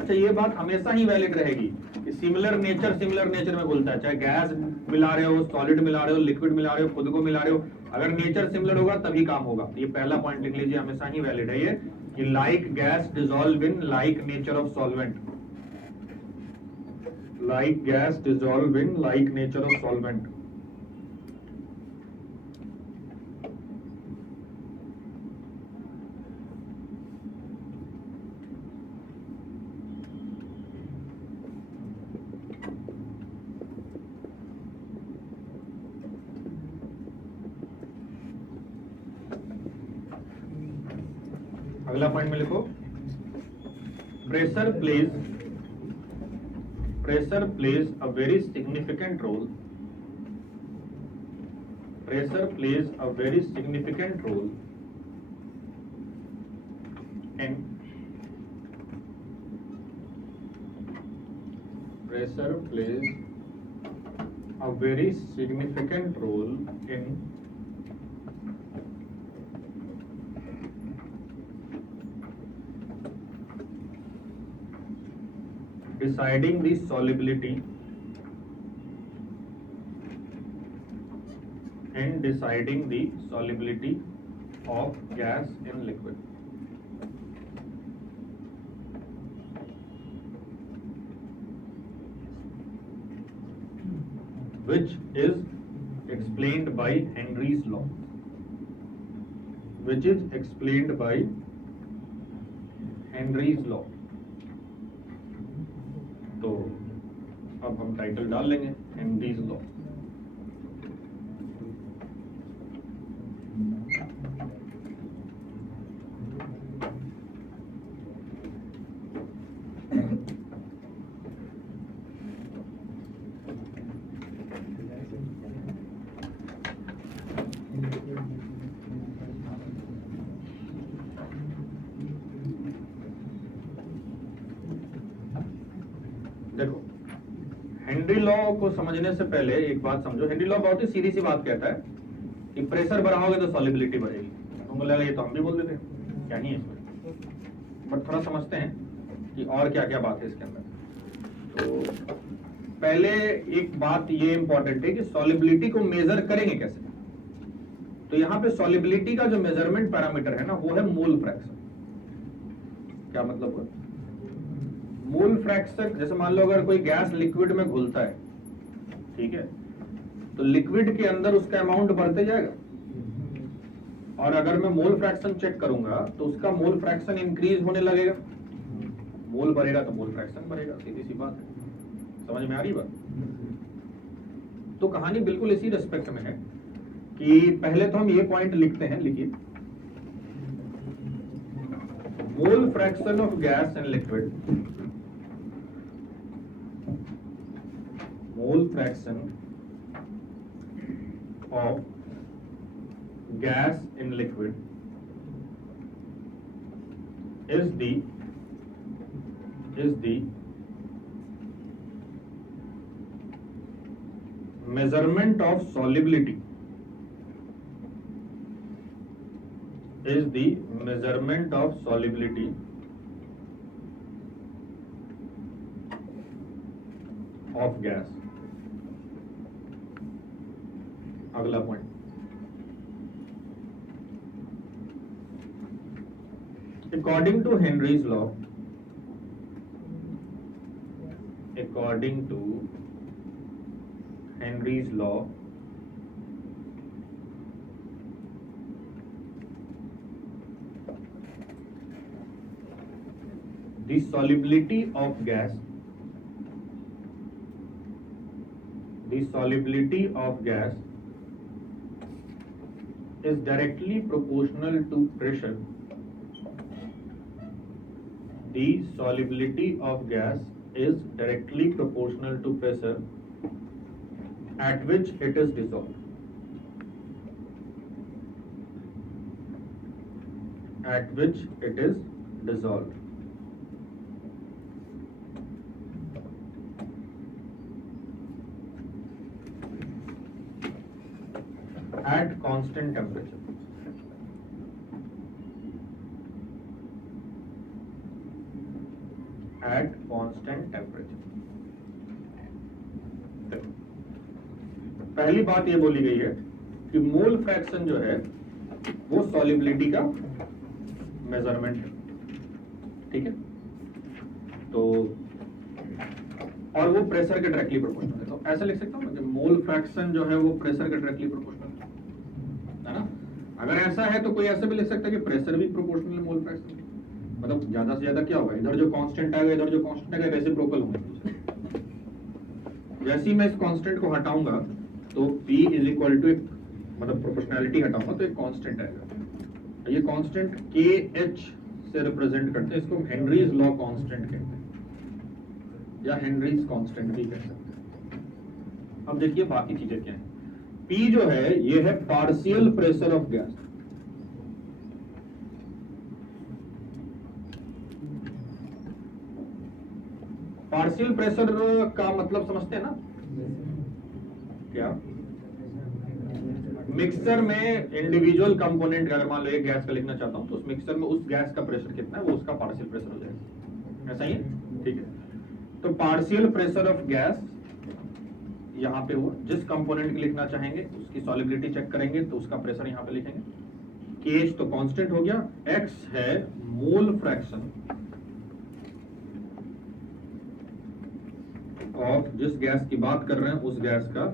अच्छा, ये बात हमेशा ही वैलिड रहेगी कि सिमिलर नेचर में बोलता है, चाहे गैस मिला रहे हो, सॉलिड मिला रहे हो, लिक्विड मिला रहे हो, खुद को मिला रहे हो, अगर नेचर सिमिलर होगा तभी काम होगा। ये पहला पॉइंट लिख लीजिए, हमेशा ही वैलिड है ये, कि like gas dissolve in like nature of solvent, like gas dissolve in like nature of solvent. अगला पॉइंट में लिखो, pressure plays a very significant role, pressure plays a very significant role in pressure plays a very significant role in deciding the solubility and deciding the solubility of gas in liquid. Which is explained by Henry's law. Which is explained by Henry's law. तो अब हम title डाल लेंगे Henry's law. देखो, Henry law को समझने से पहले एक बात समझो। हेनरी लॉ बहुत ही सीधी सी बात कहता है कि प्रेशर बढ़ाओगे तो सॉल्युबिलिटी बढ़ेगी। तुमको लगा ये तो हम भी बोल देते हैं, क्या नहीं है इसमें, बट थोड़ा समझते हैं कि और क्या क्या बात है इसके अंदर। तो पहले एक बात ये इंपॉर्टेंट है कि सॉल्युबिलिटी को मेजर करेंगे कैसे। तो यहाँ पे सॉल्युबिलिटी का जो मेजरमेंट पैरामीटर है ना, वो है मोल फ्रैक्शन। क्या मतलब हुआ? मोल फ्रैक्शन, जैसे मान लो अगर कोई गैस लिक्विड में घुलता है, ठीक है, तो लिक्विड के अंदर उसका अमाउंट बढ़ते जाएगा, और अगर मैं मोल फ्रैक्शन चेक करूंगा तो उसका मोल फ्रैक्शन इंक्रीज होने लगेगा। मोल बढ़ेगा तो मोल फ्रैक्शन बढ़ेगा, सीधी सी बात है। समझ में आ रही बात? तो कहानी बिल्कुल इसी रेस्पेक्ट में है कि पहले तो हम ये पॉइंट लिखते हैं, लिखिए, मोल fraction of gas and liquid, mole fraction of gas in liquid is the measurement of solubility, is the measurement of solubility of gas. अगला point, according to Henry's law, according to Henry's law, the solubility of gas, the solubility of gas is directly proportional to pressure. The solubility of gas is directly proportional to pressure at which it is dissolved. At which it is dissolved. At constant temperature. At constant temperature. पहली बात ये बोली गई है कि mole fraction जो है वो सॉल्युबिलिटी का मेजरमेंट है, ठीक है। तो और वो प्रेशर के डायरेक्टली प्रोपोर्शनल है। तो ऐसा लिख सकता हूँ कि मोल फ्रैक्शन जो है वो प्रेशर के डायरेक्टली प्रोपोर्शनल है ना। अगर ऐसा है तो कोई ऐसा भी लिख सकता है कि प्रेशर भी प्रोपोर्शनल है मोल फ्रैक्शन के। मतलब ज्यादा से ज्यादा क्या होगा, इधर जो कांस्टेंट आएगा इधर जो कांस्टेंट आएगा रेसिप्रोकल होंगे। जैसे ही मैं इस कांस्टेंट को हटाऊंगा तो P इज इक्वल टू एक, मतलब प्रोपोर्शनैलिटी हटाऊंगा तो एक कांस्टेंट आएगा। ये कांस्टेंट KH से रिप्रेजेंट करते हैं, इसको हेनरीज लॉ कांस्टेंट कहते हैं या हेनरीज कांस्टेंट भी कह सकते हैं। अब देखिए बाकी चीजें क्या है। P जो है ये है partial pressure of gas. Partial pressure का मतलब समझते हैं ना क्या? मिक्सचर में इंडिविजुअल कंपोनेंट का अगर मान लो एक गैस का लिखना चाहता हूं तो उस मिक्सचर में उस गैस का प्रेशर कितना है वो उसका पार्शियल प्रेशर हो जाएगा। ऐसा ही है, ठीक है। तो पार्शियल प्रेशर ऑफ गैस यहाँ पे हुआ, जिस कंपोनेंट की लिखना चाहेंगे उसकी सॉलिबिलिटी चेक करेंगे तो उसका प्रेशर यहाँ पे लिखेंगे। केएच तो कांस्टेंट हो गया, एक्स है मोल फ्रैक्शन ऑफ जिस गैस की बात कर रहे हैं उस गैस का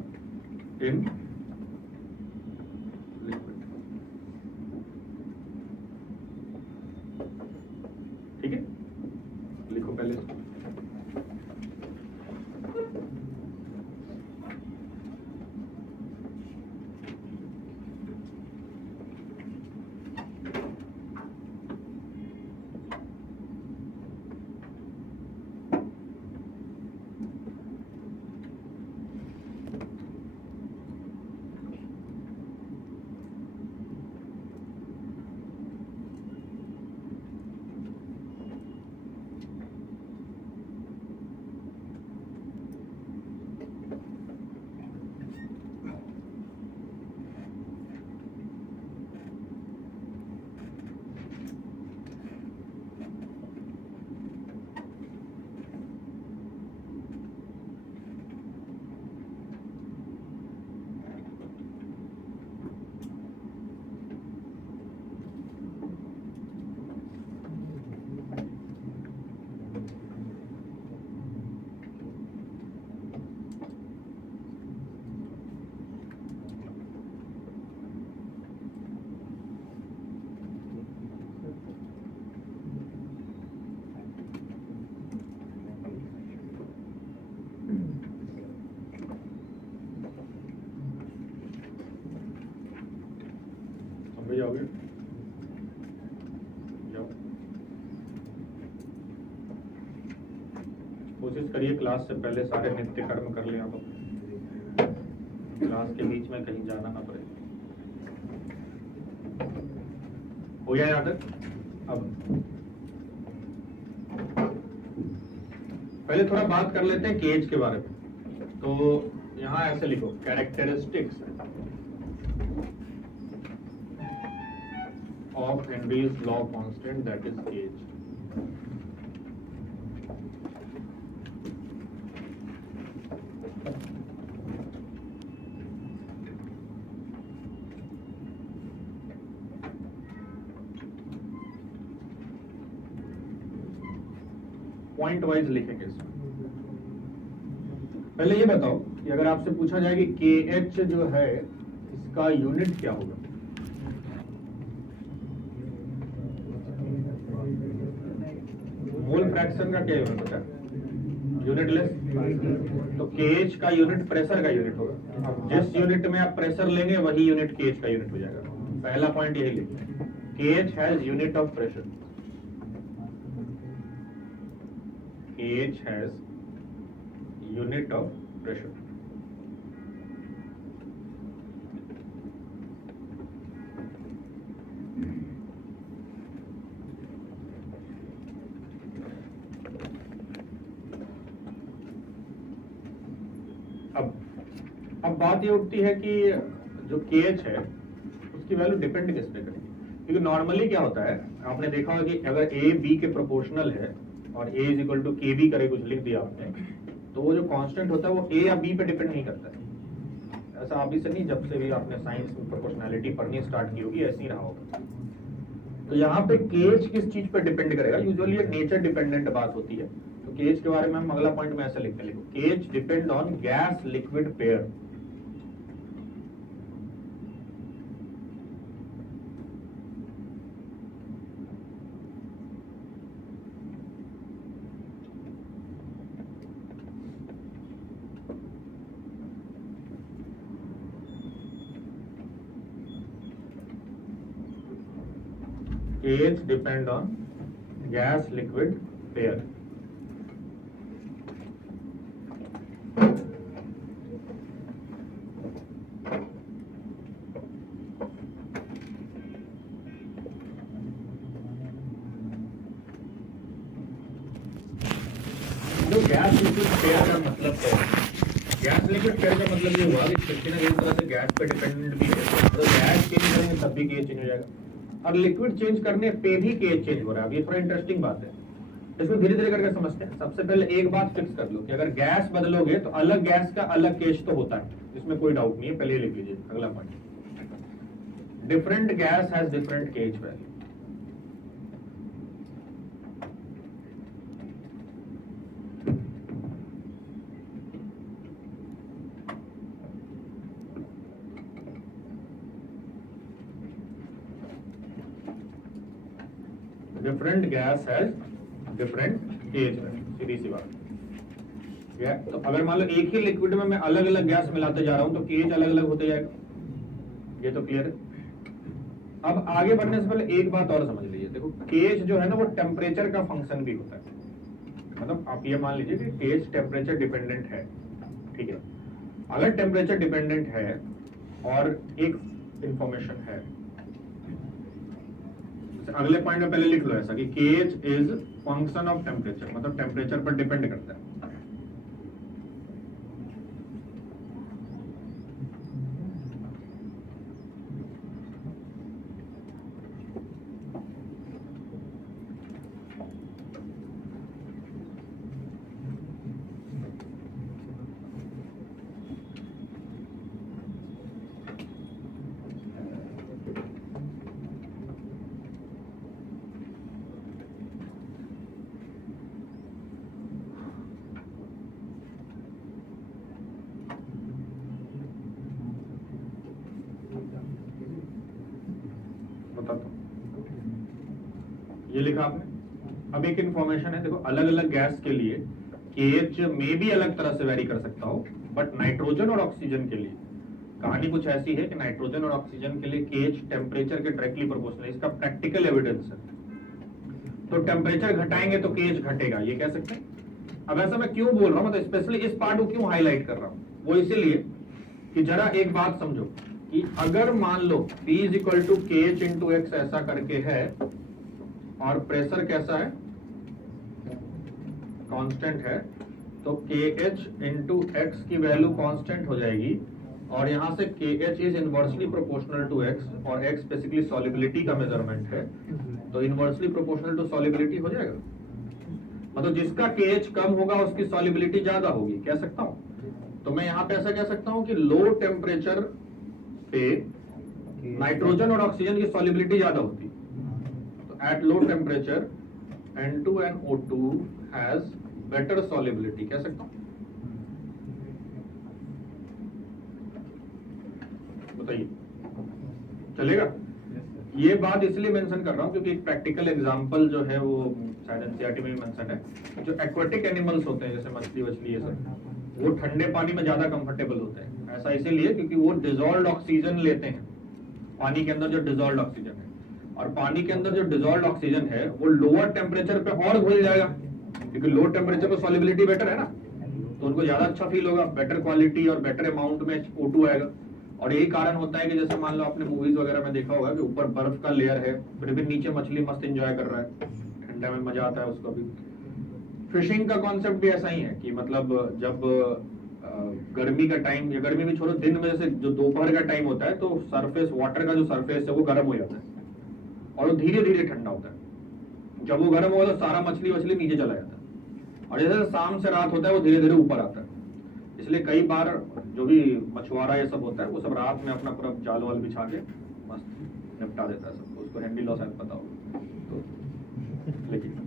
इन लिक्विड। ठीक है, लिखो पहले। जाओगे जाओ, कोशिश करिए क्लास से पहले सारे नित्य कर्म कर लें, आप क्लास के बीच में कहीं जाना ना पड़े। हो गया यहाँ तक? अब पहले थोड़ा बात कर लेते हैं केज के बारे में। तो यहाँ ऐसे लिखो, characteristics of Henry's law constant, that is Kh. Point wise लिखेंगे इसमें। पहले ये बताओ कि अगर आपसे पूछा जाए कि KH जो है इसका यूनिट क्या होगा? मोल फ्रैक्शन का क्या यूनिट होता है? यूनिटलेस। तो केएच का यूनिट प्रेशर का यूनिट होगा। अब जिस यूनिट में आप प्रेशर लेंगे वही यूनिट केएच का यूनिट हो जाएगा। पहला पॉइंट यही लिखिए, KH has unit of pressure. KH has unit of pressure. अब बात ये उठती है कि जो KH है उसकी वैल्यू डिपेंड किस पे करेगी? क्योंकि नॉर्मली क्या होता है, आपने देखा होगा कि अगर A B के प्रोपोर्शनल है और A is equal to KB करे, कुछ लिख दिया आपने, तो वो जो कांस्टेंट होता है वो A या B पे डिपेंड नहीं करता है। ऐसा अभी से नहीं, जब से भी आपने साइंस में प्रोपोर्शनैलिटी पढ़नी स्टार्ट की होगी ऐसे ही रहा होगा। तो यहाँ पे KH किस चीज पे डिपेंड करेगा? यूजुअली एक नेचर डिपेंडेंट बात होती है। तो KH के बारे में हम अगला पॉइंट में ऐसे लिखते हैं, लिखो KH depend on gas liquid pair. KH depend on gas liquid pair। जो गैस लिक्विड पेयर का मतलब क्या है? गैस लिक्विड पेयर का मतलब ये हुआ कि किसी ना किसी तरह से गैस पे डिपेंडेंट भी है, तो गैस चेंज करेंगे तब भी KH चेंज हो जाएगा, और लिक्विड चेंज करने पे भी KH चेंज हो रहा है। अब ये थोड़ा इंटरेस्टिंग बात है। इसको धीरे धीरे करके समझते हैं। सबसे पहले एक बात फिक्स कर लो कि अगर गैस बदलोगे तो अलग गैस का अलग केज तो होता है, इसमें कोई डाउट नहीं है। पहले लिख लीजिए अगला point, different gas has different KH value. Different gas has different KH value, सीधी सी बात है। तो अगर मान लो एक ही लिक्विड में मैं अलग अलग गैस मिलाते जा रहा हूं तो केज अलग अलग होते जाएगा, ये तो क्लियर है। अब आगे बढ़ने से पहले एक बात और समझ लीजिए, देखो केज जो है ना वो टेम्परेचर का फंक्शन भी होता है। मतलब आप ये मान लीजिए कि केज टेम्परेचर डिपेंडेंट है, ठीक है। अगर टेम्परेचर डिपेंडेंट है और एक इंफॉर्मेशन है, अगले पॉइंट में पहले लिख लो ऐसा कि केज इज फंक्शन ऑफ टेम्परेचर, मतलब टेम्परेचर पर डिपेंड करता है। ये लिखा आपने। अब एक इंफॉर्मेशन है, देखो अलग अलग गैस के लिए केएच में भी अलग तरह से वेरी कर सकता हो, बट नाइट्रोजन और ऑक्सीजन के लिए कहानी कुछ ऐसी है कि नाइट्रोजन और ऑक्सीजन के लिए केएच टेम्परेचर के डायरेक्टली प्रोपोर्शनल है। इसका प्रैक्टिकल एविडेंस है। तो टेम्परेचर घटाएंगे तो केएच घटेगा, ये कह सकते हैं। अब ऐसा मैं क्यों बोल रहा हूं, मतलब स्पेशली इस पार्ट को क्यों हाईलाइट कर रहा हूं, वो इसीलिए कि जरा एक बात समझो कि अगर मान लो P is equal to KH into X ऐसा करके है और प्रेशर कैसा है, कांस्टेंट है, तो KH इंटू एक्स की वैल्यू कांस्टेंट हो जाएगी और यहां से KH is inversely proportional to x और x बेसिकली सॉल्युबिलिटी का मेजरमेंट है, तो इनवर्सली प्रोपोर्शनल टू सॉल्युबिलिटी हो जाएगा। मतलब जिसका KH कम होगा उसकी सॉल्युबिलिटी ज्यादा होगी, कह सकता हूं। तो मैं यहां पे ऐसा कह सकता हूं कि लो टेम्परेचर पे नाइट्रोजन और ऑक्सीजन की सॉल्युबिलिटी ज्यादा होती, तो at low temperature N2NO2 has better solubility, कह सकता हूं। बताइए चलेगा? ये बात इसलिए मेंशन कर रहा हूं क्योंकि एक प्रैक्टिकल एग्जांपल जो है वो शायद एनसीईआरटी में भी मेंशन है। जो एक्वेटिक एनिमल्स होते हैं जैसे मछली वछली ये सब, वो ठंडे पानी में ज्यादा कंफर्टेबल होते हैं। ऐसा इसीलिए क्योंकि वो डिसॉल्व्ड ऑक्सीजन लेते हैं, पानी के अंदर जो डिसॉल्व्ड ऑक्सीजन है, और पानी के अंदर जो डिसॉल्व्ड ऑक्सीजन है वो लोअर टेम्परेचर पे और घुल जाएगा, क्योंकि लो टेम्परेचर पे सॉल्युबिलिटी बेटर है ना, तो उनको ज्यादा अच्छा फील होगा, बेटर क्वालिटी और बेटर अमाउंट में O2 आएगा। और यही कारण होता है कि जैसे मान लो आपने मूवीज वगैरह में देखा होगा कि ऊपर बर्फ का लेयर है, फिर भी नीचे मछली मस्त एंजॉय कर रहा है, ठंडा में मजा आता है उसको भी। फिशिंग का कॉन्सेप्ट भी ऐसा ही है कि मतलब जब गर्मी का टाइम, या गर्मी भी छोड़ो, दिन में जैसे जो दोपहर का टाइम होता है तो सरफेस वाटर का जो सरफेस है वो गर्म हो जाता है और वो धीरे धीरे ठंडा होता है। जब वो गर्म होगा तो सारा मछली वछली नीचे चला जाता है, और जैसे शाम से रात होता है वो धीरे धीरे ऊपर आता है। इसलिए कई बार जो भी मछुआरा ये सब होता है वो सब रात में अपना पूरा जाल वाल बिछा के मस्त निपटा देता है सबको। उसको हैंडी लॉ शायद पता होगा, तो लेकिन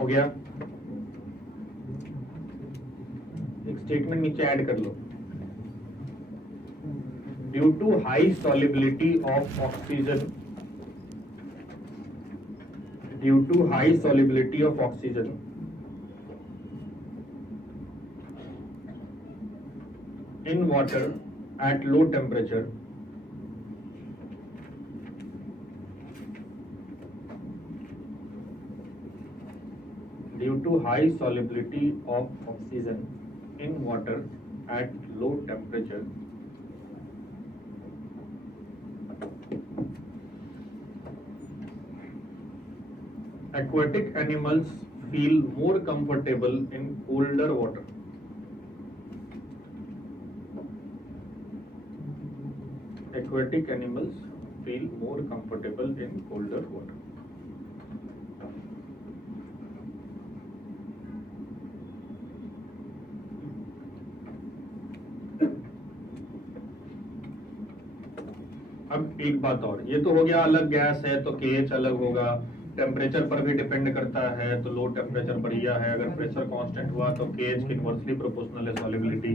हो गया, एक स्टेटमेंट नीचे ऐड कर लो, due to high solubility of oxygen, due to high solubility of oxygen in water at low temperature, due to high solubility of oxygen in water at low temperature, aquatic animals feel more comfortable in colder water. Aquatic animals feel more comfortable in colder water. अब एक बात और, ये तो हो गया अलग gas है तो केएच अलग होगा, टेम्परेचर पर भी डिपेंड करता है, तो लो टेम्परेचर बढ़िया है, अगर प्रेशर कांस्टेंट हुआ तो केएच की इनवर्सली प्रोपोर्शनल है सॉल्युबिलिटी।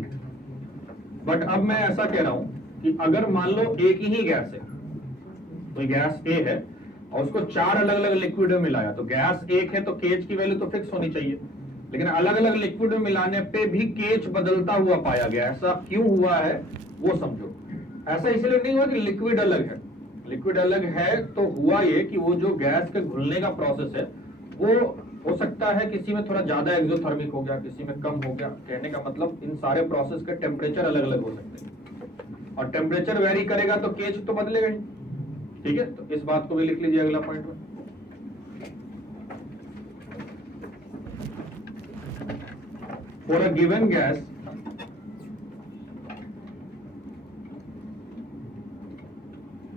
बट अब मैं ऐसा कह रहा हूं कि अगर मान लो एक ही गैस है, कोई गैस ए है और उसको 4 अलग अलग लिक्विड में मिलाया, तो गैस एक है तो केएच की वैल्यू तो फिक्स होनी चाहिए, लेकिन अलग अलग लिक्विड में मिलाने पे भी केएच बदलता हुआ पाया गया। ऐसा क्यों हुआ है वो समझो। ऐसा इसलिए नहीं हुआ कि लिक्विड अलग है, लिक्विड अलग है तो हुआ ये कि वो जो गैस के घुलने का प्रोसेस है वो हो सकता है किसी में थोड़ा ज्यादा एक्सोथर्मिक हो गया, किसी में कम हो गया। कहने का मतलब इन सारे प्रोसेस के टेम्परेचर अलग अलग हो सकते हैं, और टेम्परेचर वेरी करेगा तो केएच तो बदलेगा ही। ठीक है, तो इस बात को भी लिख लीजिए अगला पॉइंट में। For a given gas,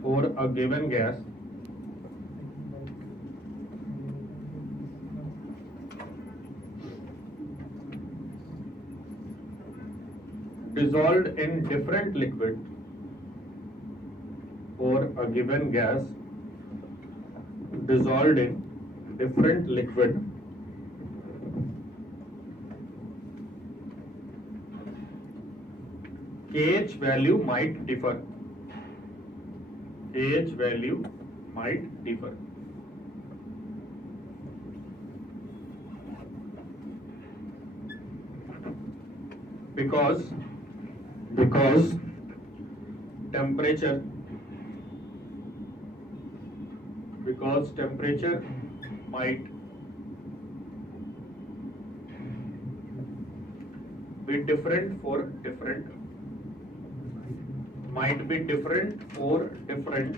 for a given gas, dissolved in different liquid, for a given gas dissolved in different liquid, KH value might differ, KH value might differ. Because temperature might be different for different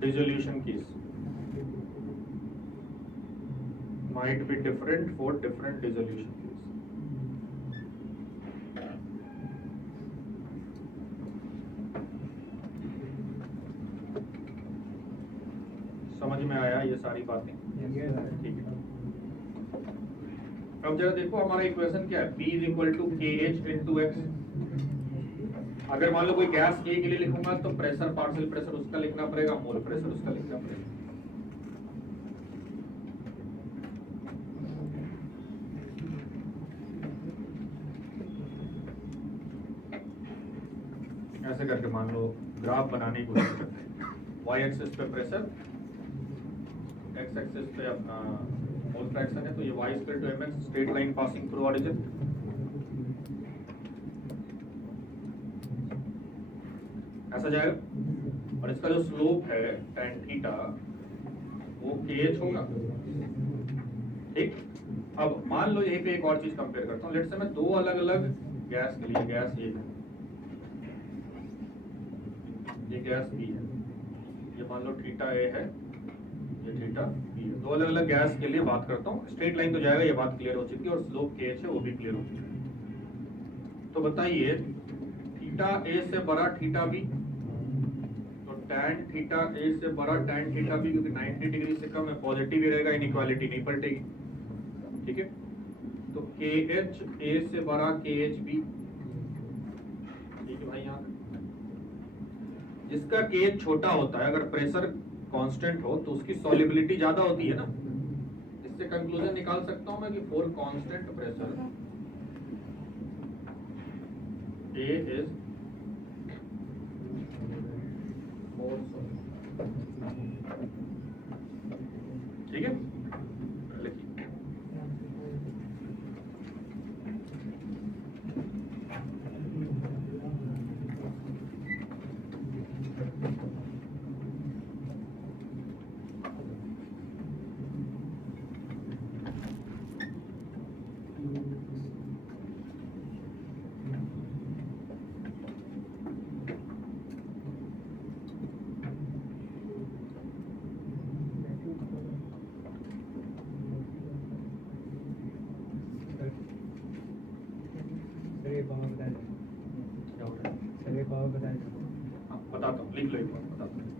dissolution keys, might be different for different dissolution keys. समझ में आया ये सारी बातें? ठीक है, अब जरा देखो हमारा इक्वेशन क्या है, P is equal to KH into X. अगर मान लो कोई गैस ए के लिए लिखूंगा तो प्रेशर, पार्शियल प्रेशर उसका लिखना पड़ेगा, मोल प्रेशर उसका लिखना पड़ेगा। ऐसे करके मान लो ग्राफ बनाने की कोशिश करते हैं, वाई एक्सिस पे प्रेशर, एक्स एक्सिस पे अपना मोल फ्रैक्शन है, तो ये y equal to mx, straight line passing through origin. ऐसा जाएगा, और इसका जो स्लोप है tan थीटा वो kh होगा। ठीक, अब मान लो यहीं पे एक और चीज कंपेयर करता हूँ, लेट्स से मैं दो अलग अलग गैस के लिए, गैस ए है, ये गैस बी है, ये मान लो थीटा ए है, ये थीटा बी है, दो अलग अलग गैस के लिए बात करता हूँ। स्ट्रेट लाइन तो जाएगा, ये बात क्लियर हो चुकी है, और स्लोप KH है वो भी क्लियर हो चुका है। तो बताइए थीटा ए से बड़ा थीटा बी, तो tan थीटा ए से बड़ा tan थीटा बी, क्योंकि 90 डिग्री से कम है, पॉजिटिव ही रहेगा, इनइक्वालिटी नहीं पलटेगी। ठीक है, तो KH ए से बड़ा KH बी, ठीक है भाई। यहाँ जिसका केज छोटा होता है, अगर प्रेशर कांस्टेंट हो तो उसकी सॉल्युबिलिटी ज्यादा होती है ना। इससे कंक्लूजन निकाल सकता हूं मैं कि for constant pressure A is more soluble। ठीक है, लिखिए। हाँ, बताता हूँ, लिख लो एक बार, बताता हूँ।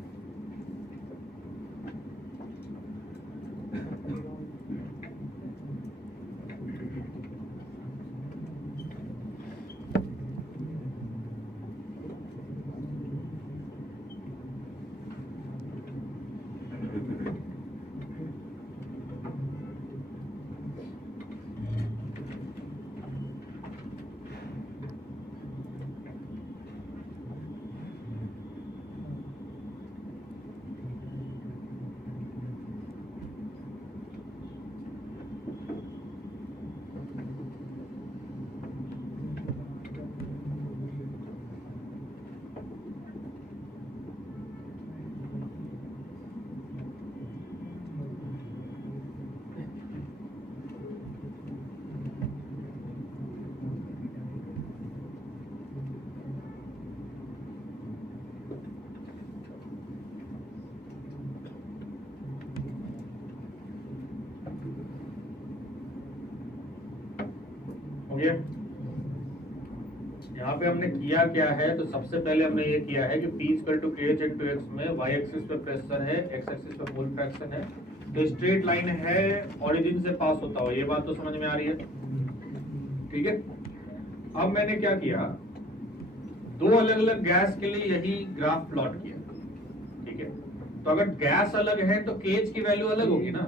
यहाँ पे हमने किया क्या है, तो सबसे पहले हमने ये किया है कि P equal to KH into X में y एक्सिस पे प्रेशर है, x एक्सिस पे मोल फ्रैक्शन है, तो स्ट्रेट लाइन है, ओरिजिन से पास होता हो, ये बात तो समझ में आ रही है। ठीक है, अब मैंने क्या किया, दो अलग अलग गैस के लिए यही ग्राफ प्लॉट किया। ठीक है, तो अगर गैस अलग है तो KH की वैल्यू अलग होगी ना,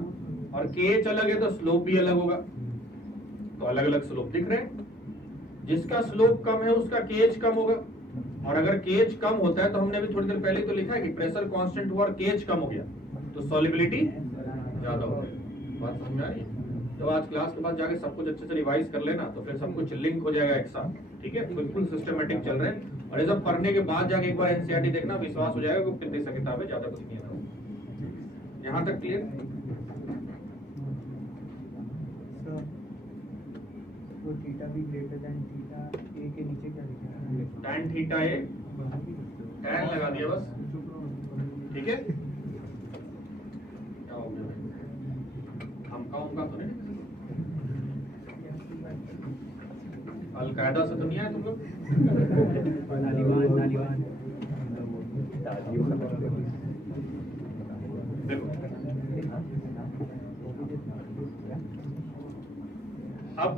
और KH अलग है तो स्लोप भी अलग होगा, तो अलग अलग स्लोप दिख रहे हैं। जिसका स्लोप कम है उसका KH कम होगा, और अगर KH कम होता है तो हमने भी थोड़ी देर पहले तो लिखा है कि प्रेशर कांस्टेंट हुआ और KH कम हो गया तो सॉल्युबिलिटी ज्यादा हो गई। बात समझ में आ रही है? तो आज क्लास के बाद जाके सब कुछ अच्छे से रिवाइज कर लेना, तो फिर सब कुछ लिंक हो जाएगा एक साथ। ठीक है, बिल्कुल सिस्टमेटिक चल रहे हैं, और ये सब पढ़ने के बाद जाके एक बार एनसीईआरटी देखना, विश्वास हो जाएगा कि कितनी सा किताब है, ज्यादा कुछ नहीं है। यहाँ तक क्लियर? तो थीटा भी ग्रेटर देन थीटा ए के नीचे क्या लिखा है? tan थीटा ए, tan लगा दिया बस। ठीक है, क्या हो गया भाई, हमका तो नहीं, अलकायदा से तो नहीं आया तुम लोग? देखो, अब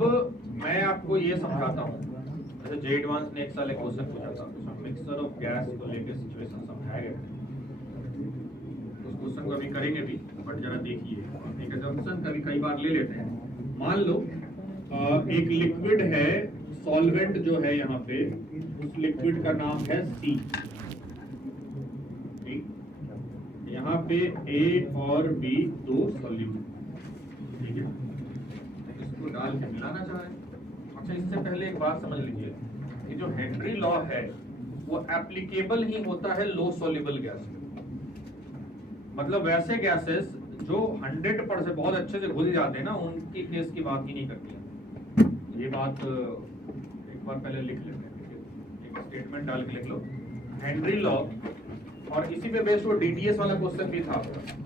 मैं आपको ये समझाता हूँ। जैसे जे एडवांस ने एक साल एक क्वेश्चन पूछा था, उसमें मिक्सचर ऑफ गैस को लेकर सिचुएशन समझाया गया। उस क्वेश्चन को अभी करेंगे भी, बट जरा देखिए, एक assumption कभी कई बार ले लेते हैं। मान लो एक लिक्विड है, सॉल्वेंट जो है यहाँ पे, उस लिक्विड का नाम है C। ठीक, यहाँ पे A और B दो सॉल्यूट। ठीक है, इसको डाल के मिलाना चाह रहे हैं। अच्छा, इससे पहले एक बात समझ लीजिए, ये जो हेनरी लॉ है वो एप्लीकेबल ही होता है लो सॉल्युबल गैस में। मतलब वैसे गैसेस जो 100% बहुत अच्छे से घुल जाते हैं ना, उनकी केस की बात ही नहीं करती है। ये बात एक बार पहले लिख लेते हैं, एक स्टेटमेंट डाल के लिख लो, हेनरी लॉ, और इसी पे बेस्ड वो डीटीएस वाला क्वेश्चन भी था,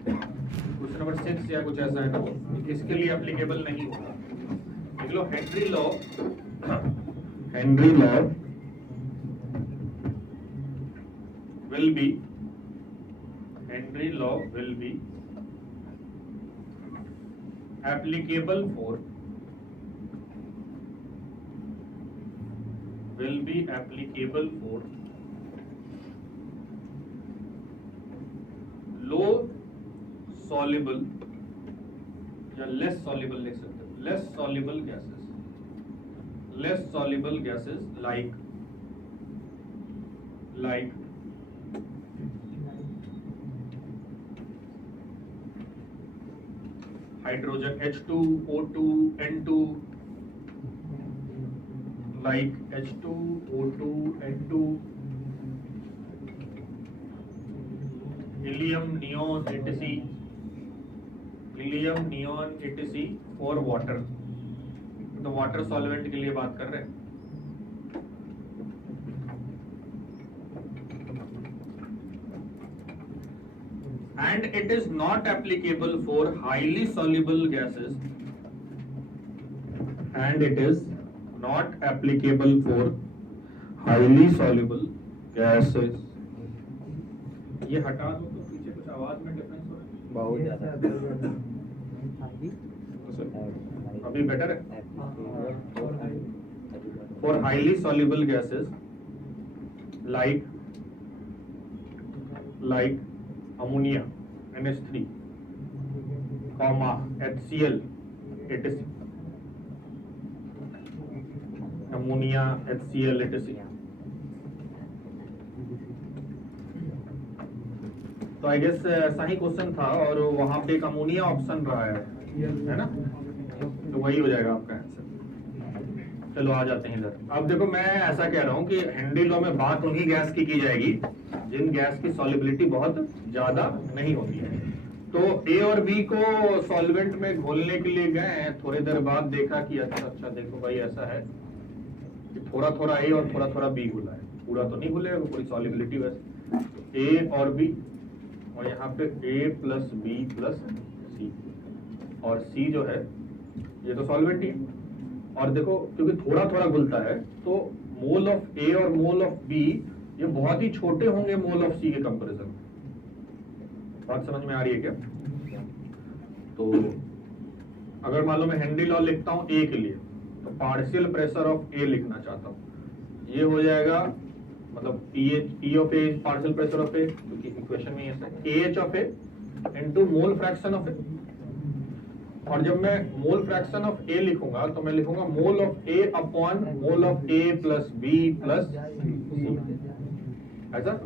क्वेश्चन नंबर 6 या कुछ ऐसा है ना, वो इसके लिए एप्लीकेबल नहीं होगा। देख लो, Henry law will be applicable for soluble या less soluble लिख सकते हो, less soluble gases like hydrogen H2O2 N2, like H2O2 N2, helium neon etc for water। तो वाटर सॉल्वेंट के लिए बात कर रहे हैं। And it is not applicable for highly soluble gases, and it is not applicable for highly soluble gases। ये हटा दो तो पीछे कुछ आवाज में डिफरेंस हो रहा है, बहुत ज्यादा। अभी बेटर है। For highly soluble gases like ammonia NH3, HCl etc, ammonia HCl etc। तो आई गेस सही क्वेश्चन था और वहां पे एक अमोनिया ऑप्शन रहा है ना, तो वही हो जाएगा आपका आंसर। चलो आ जाते हैं इधर। अब देखो मैं ऐसा कह रहा हूं कि हेनरी लॉ में बात उन्हीं गैस की जाएगी जिन गैस की सॉल्युबिलिटी बहुत ज्यादा नहीं होती है। तो ए और बी को सॉल्वेंट में घोलने के लिए गए, थोड़ी देर बाद देखा कि अच्छा देखो भाई ऐसा है कि थोड़ा थोड़ा ए और थोड़ा थोड़ा बी घुला है, पूरा तो नहीं घुलेगा, पूरी सॉल्युबिलिटी वैसे। ए और बी, और यहाँ पे ए प्लस बी प्लस सी, और सी जो है ये तो सॉल्वेंट ही है। और देखो क्योंकि थोड़ा थोड़ा घुलता है तो मोल ऑफ ए और मोल ऑफ बी ये बहुत ही छोटे होंगे मोल ऑफ सी के कंपैरिजन में। बात समझ में आ रही है क्या? तो अगर मान लो मैं हेनरी लॉ लिखता हूं ए के लिए, तो पार्शियल प्रेशर ऑफ ए लिखना चाहता हूं, ये हो जाएगा मतलब P of A partial pressure of A, क्योंकि इक्वेशन में ये है KH of A into mole fraction of A. और जब मैं मोल फ्रैक्शन ऑफ ए लिखूंगा तो मैं लिखूंगा mole of A upon mole of A plus B plus C, ऐसा।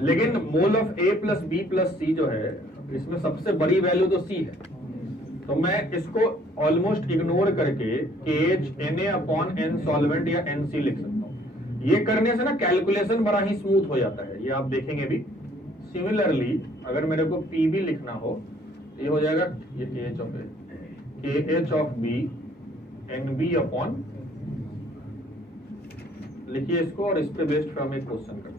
लेकिन mole of A plus B plus C जो है इसमें सबसे बड़ी वैल्यू तो सी है, तो मैं इसको ऑलमोस्ट इग्नोर करके KH Na upon N solvent या NC लिख सकता हूँ। ये करने से ना कैलकुलेशन बड़ा ही स्मूथ हो जाता है, ये आप देखेंगे भी। सिमिलरली अगर मेरे को PB लिखना हो, ये हो जाएगा ये KH of A, KH of B NB upon, लिखिए इसको और इस पे बेस्ड हम एक क्वेश्चन करते हैं।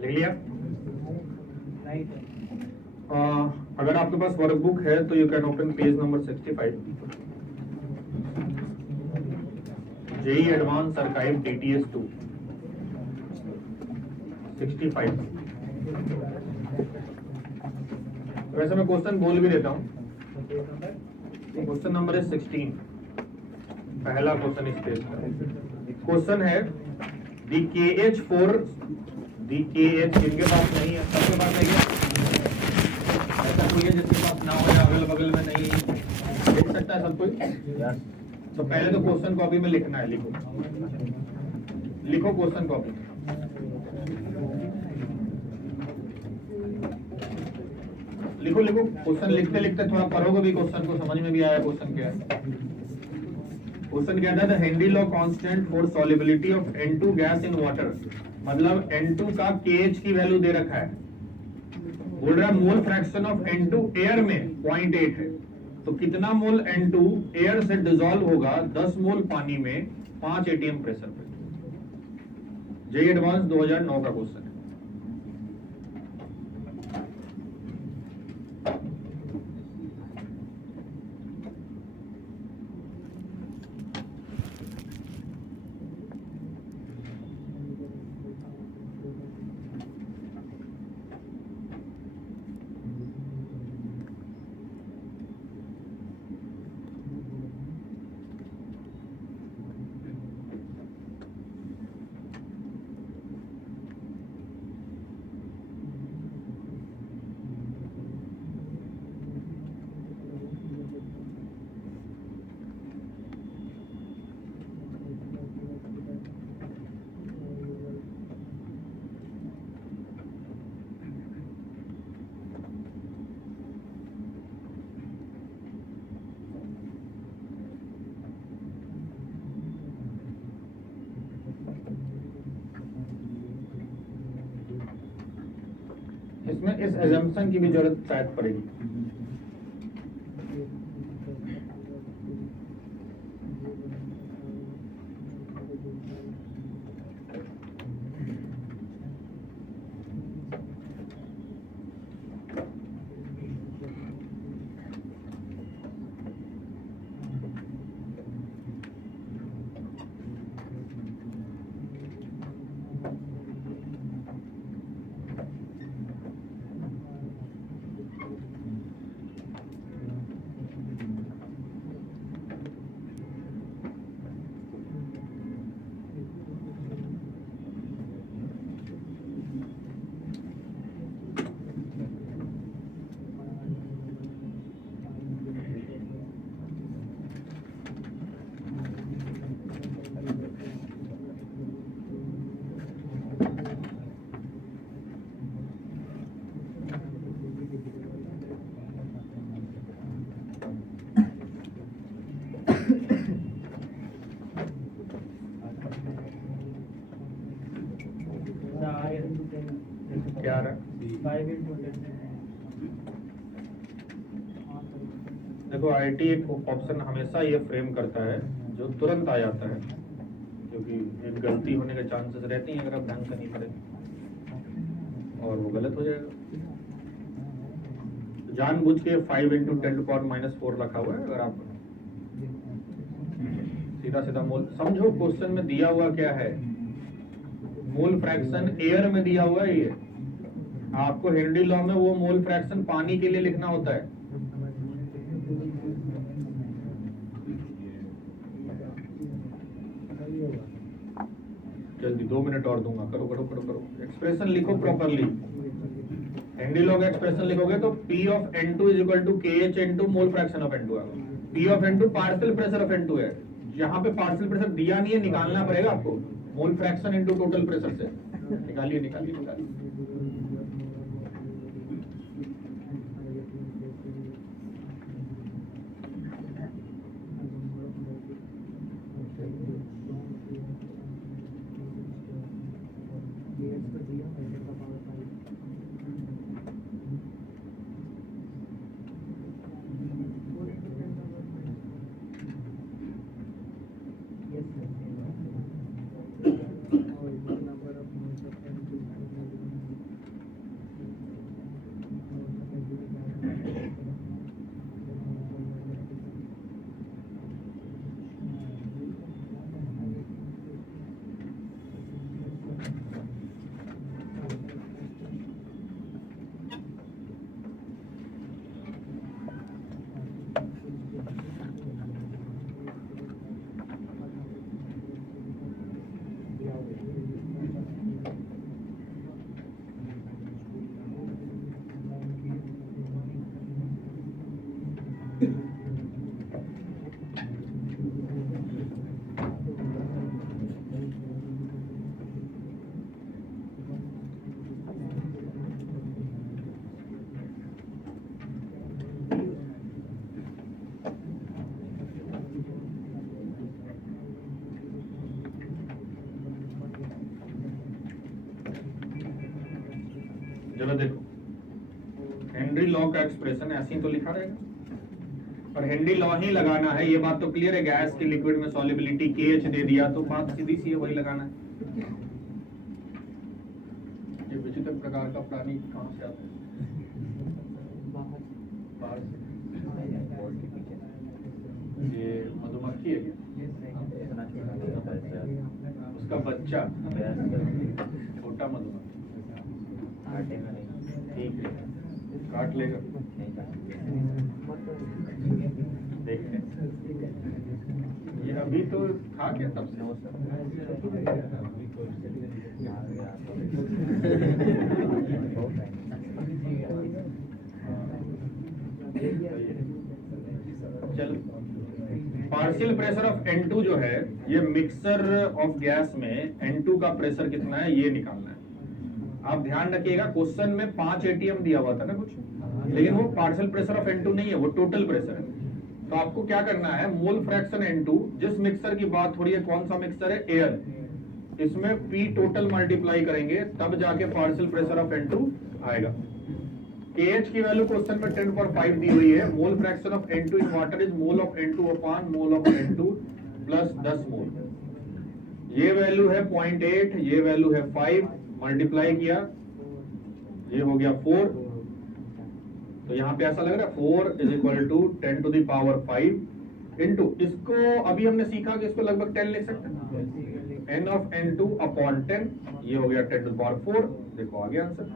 लिख लिया? अगर आपके पास वर्कबुक है तो you can open page number 65, JEE advance archive DTS 2 65। वैसे मैं क्वेश्चन बोल भी देता हूँ। क्वेश्चन नंबर है 16, पहला क्वेश्चन इस पेज का। क्वेश्चन है दी KH4, दी KH जिनके पास नहीं है, सबके पास है क्या? ऐसा कोई है जिसके पास ना हो या अगल बगल में नहीं लिख सकता है सब कोई? तो पहले तो क्वेश्चन कॉपी में लिखना है, लिखो लिखो क्वेश्चन कॉपी। लिखो लिखो क्वेश्चन, लिखते लिखते थोड़ा पढ़ोगे भी क्वेश्चन को, समझ में भी आया क्वेश्चन क्या है। क्वेश्चन क्या था? The Henry law constant for solubility of N2 gas in water, मतलब N2 का KH की वैल्यू दे रखा है। बोल रहा है मोल फ्रैक्शन ऑफ N2 एयर में 0.8 है, तो कितना मोल N2 एयर से डिसॉल्व होगा 10 मोल पानी में 5 ATM प्रेशर पे। जेई एडवांस 2009 का क्वेश्चन है। इसमें इस एजम्पशन की भी जरूरत शायद पड़ेगी। क्या आ रहा है? देखो IT एक ऑप्शन हमेशा ये फ्रेम करता है जो तुरंत आ जाता है, क्योंकि एक गलती होने के चांसेस रहती हैं अगर आप ढंग से नहीं पढ़े, और वो गलत हो जाएगा। तो जानबूझ के 5 × 10⁻⁻4 रखा हुआ है। अगर आप सीधा सीधा मोल समझो, क्वेश्चन में दिया हुआ क्या है, मोल फ्रैक्शन एयर में दिया हुआ है। ये आपको हेनरी लॉ में वो मोल फ्रैक्शन पानी के लिए लिखना होता है। जल्दी 2 मिनट और दूंगा, करो करो करो करो। एक्सप्रेशन लिखो प्रॉपरली। हेनरी लॉ का एक्सप्रेशन लिखोगे तो P of N2 = KH × mole fraction of N2 आएगा। P of N2 partial pressure of N2 है। यहाँ पे पार्शियल प्रेशर दिया नहीं है, निकालना पड़ेगा आपको। Mole fraction into total pressure से निकालिए निकालिए निकालिए। जरा देखो हेनरी लॉ का एक्सप्रेशन ऐसे ही तो लिखा रहेगा, और हेनरी लॉ ही लगाना है, ये बात तो क्लियर है। गैस की लिक्विड में सॉल्युबिलिटी KH दे दिया तो बात सीधी सी है, वही लगाना है। ये विचित्र प्रकार का प्राणी कहाँ से आता है? बाहर से। ये मधुमक्खी है क्या? उसका बच्चा छोटा मधुमक्खी, ठीक है, काट लेगा। देखते हैं ये अभी तो था क्या तब से? चलो, पार्शियल प्रेशर ऑफ N2 जो है, ये मिक्सर ऑफ गैस में N2 का प्रेशर कितना है ये निकालना है। आप ध्यान रखिएगा क्वेश्चन में 5 ATM दिया हुआ था ना कुछ, लेकिन वो पार्शियल प्रेशर ऑफ N2 नहीं है, वो टोटल प्रेशर है। तो आपको क्या करना है, मोल फ्रैक्शन N2, जिस मिक्सर की बात हो रही है कौन सा मिक्सर है? एयर, इसमें P टोटल मल्टीप्लाई करेंगे तब जाके पार्शियल प्रेशर ऑफ N2 आएगा। KH की वैल्यू क्वेश्चन में 10⁵ दी हुई है। मोल fraction of N2 in water is mole of N2 upon mole of N2 plus 10 मोल। ये वैल्यू है 0.8, ये वैल्यू है 5, मल्टीप्लाई किया, ये हो गया 4। तो यहाँ पे ऐसा लग रहा है 4 इज इक्वल टू 10⁵ इंटू, इसको अभी हमने सीखा कि इसको लगभग 10 लिख सकते हैं, n ऑफ N2 अपॉन 10, ये हो गया 10⁴। देखो आ गया answer.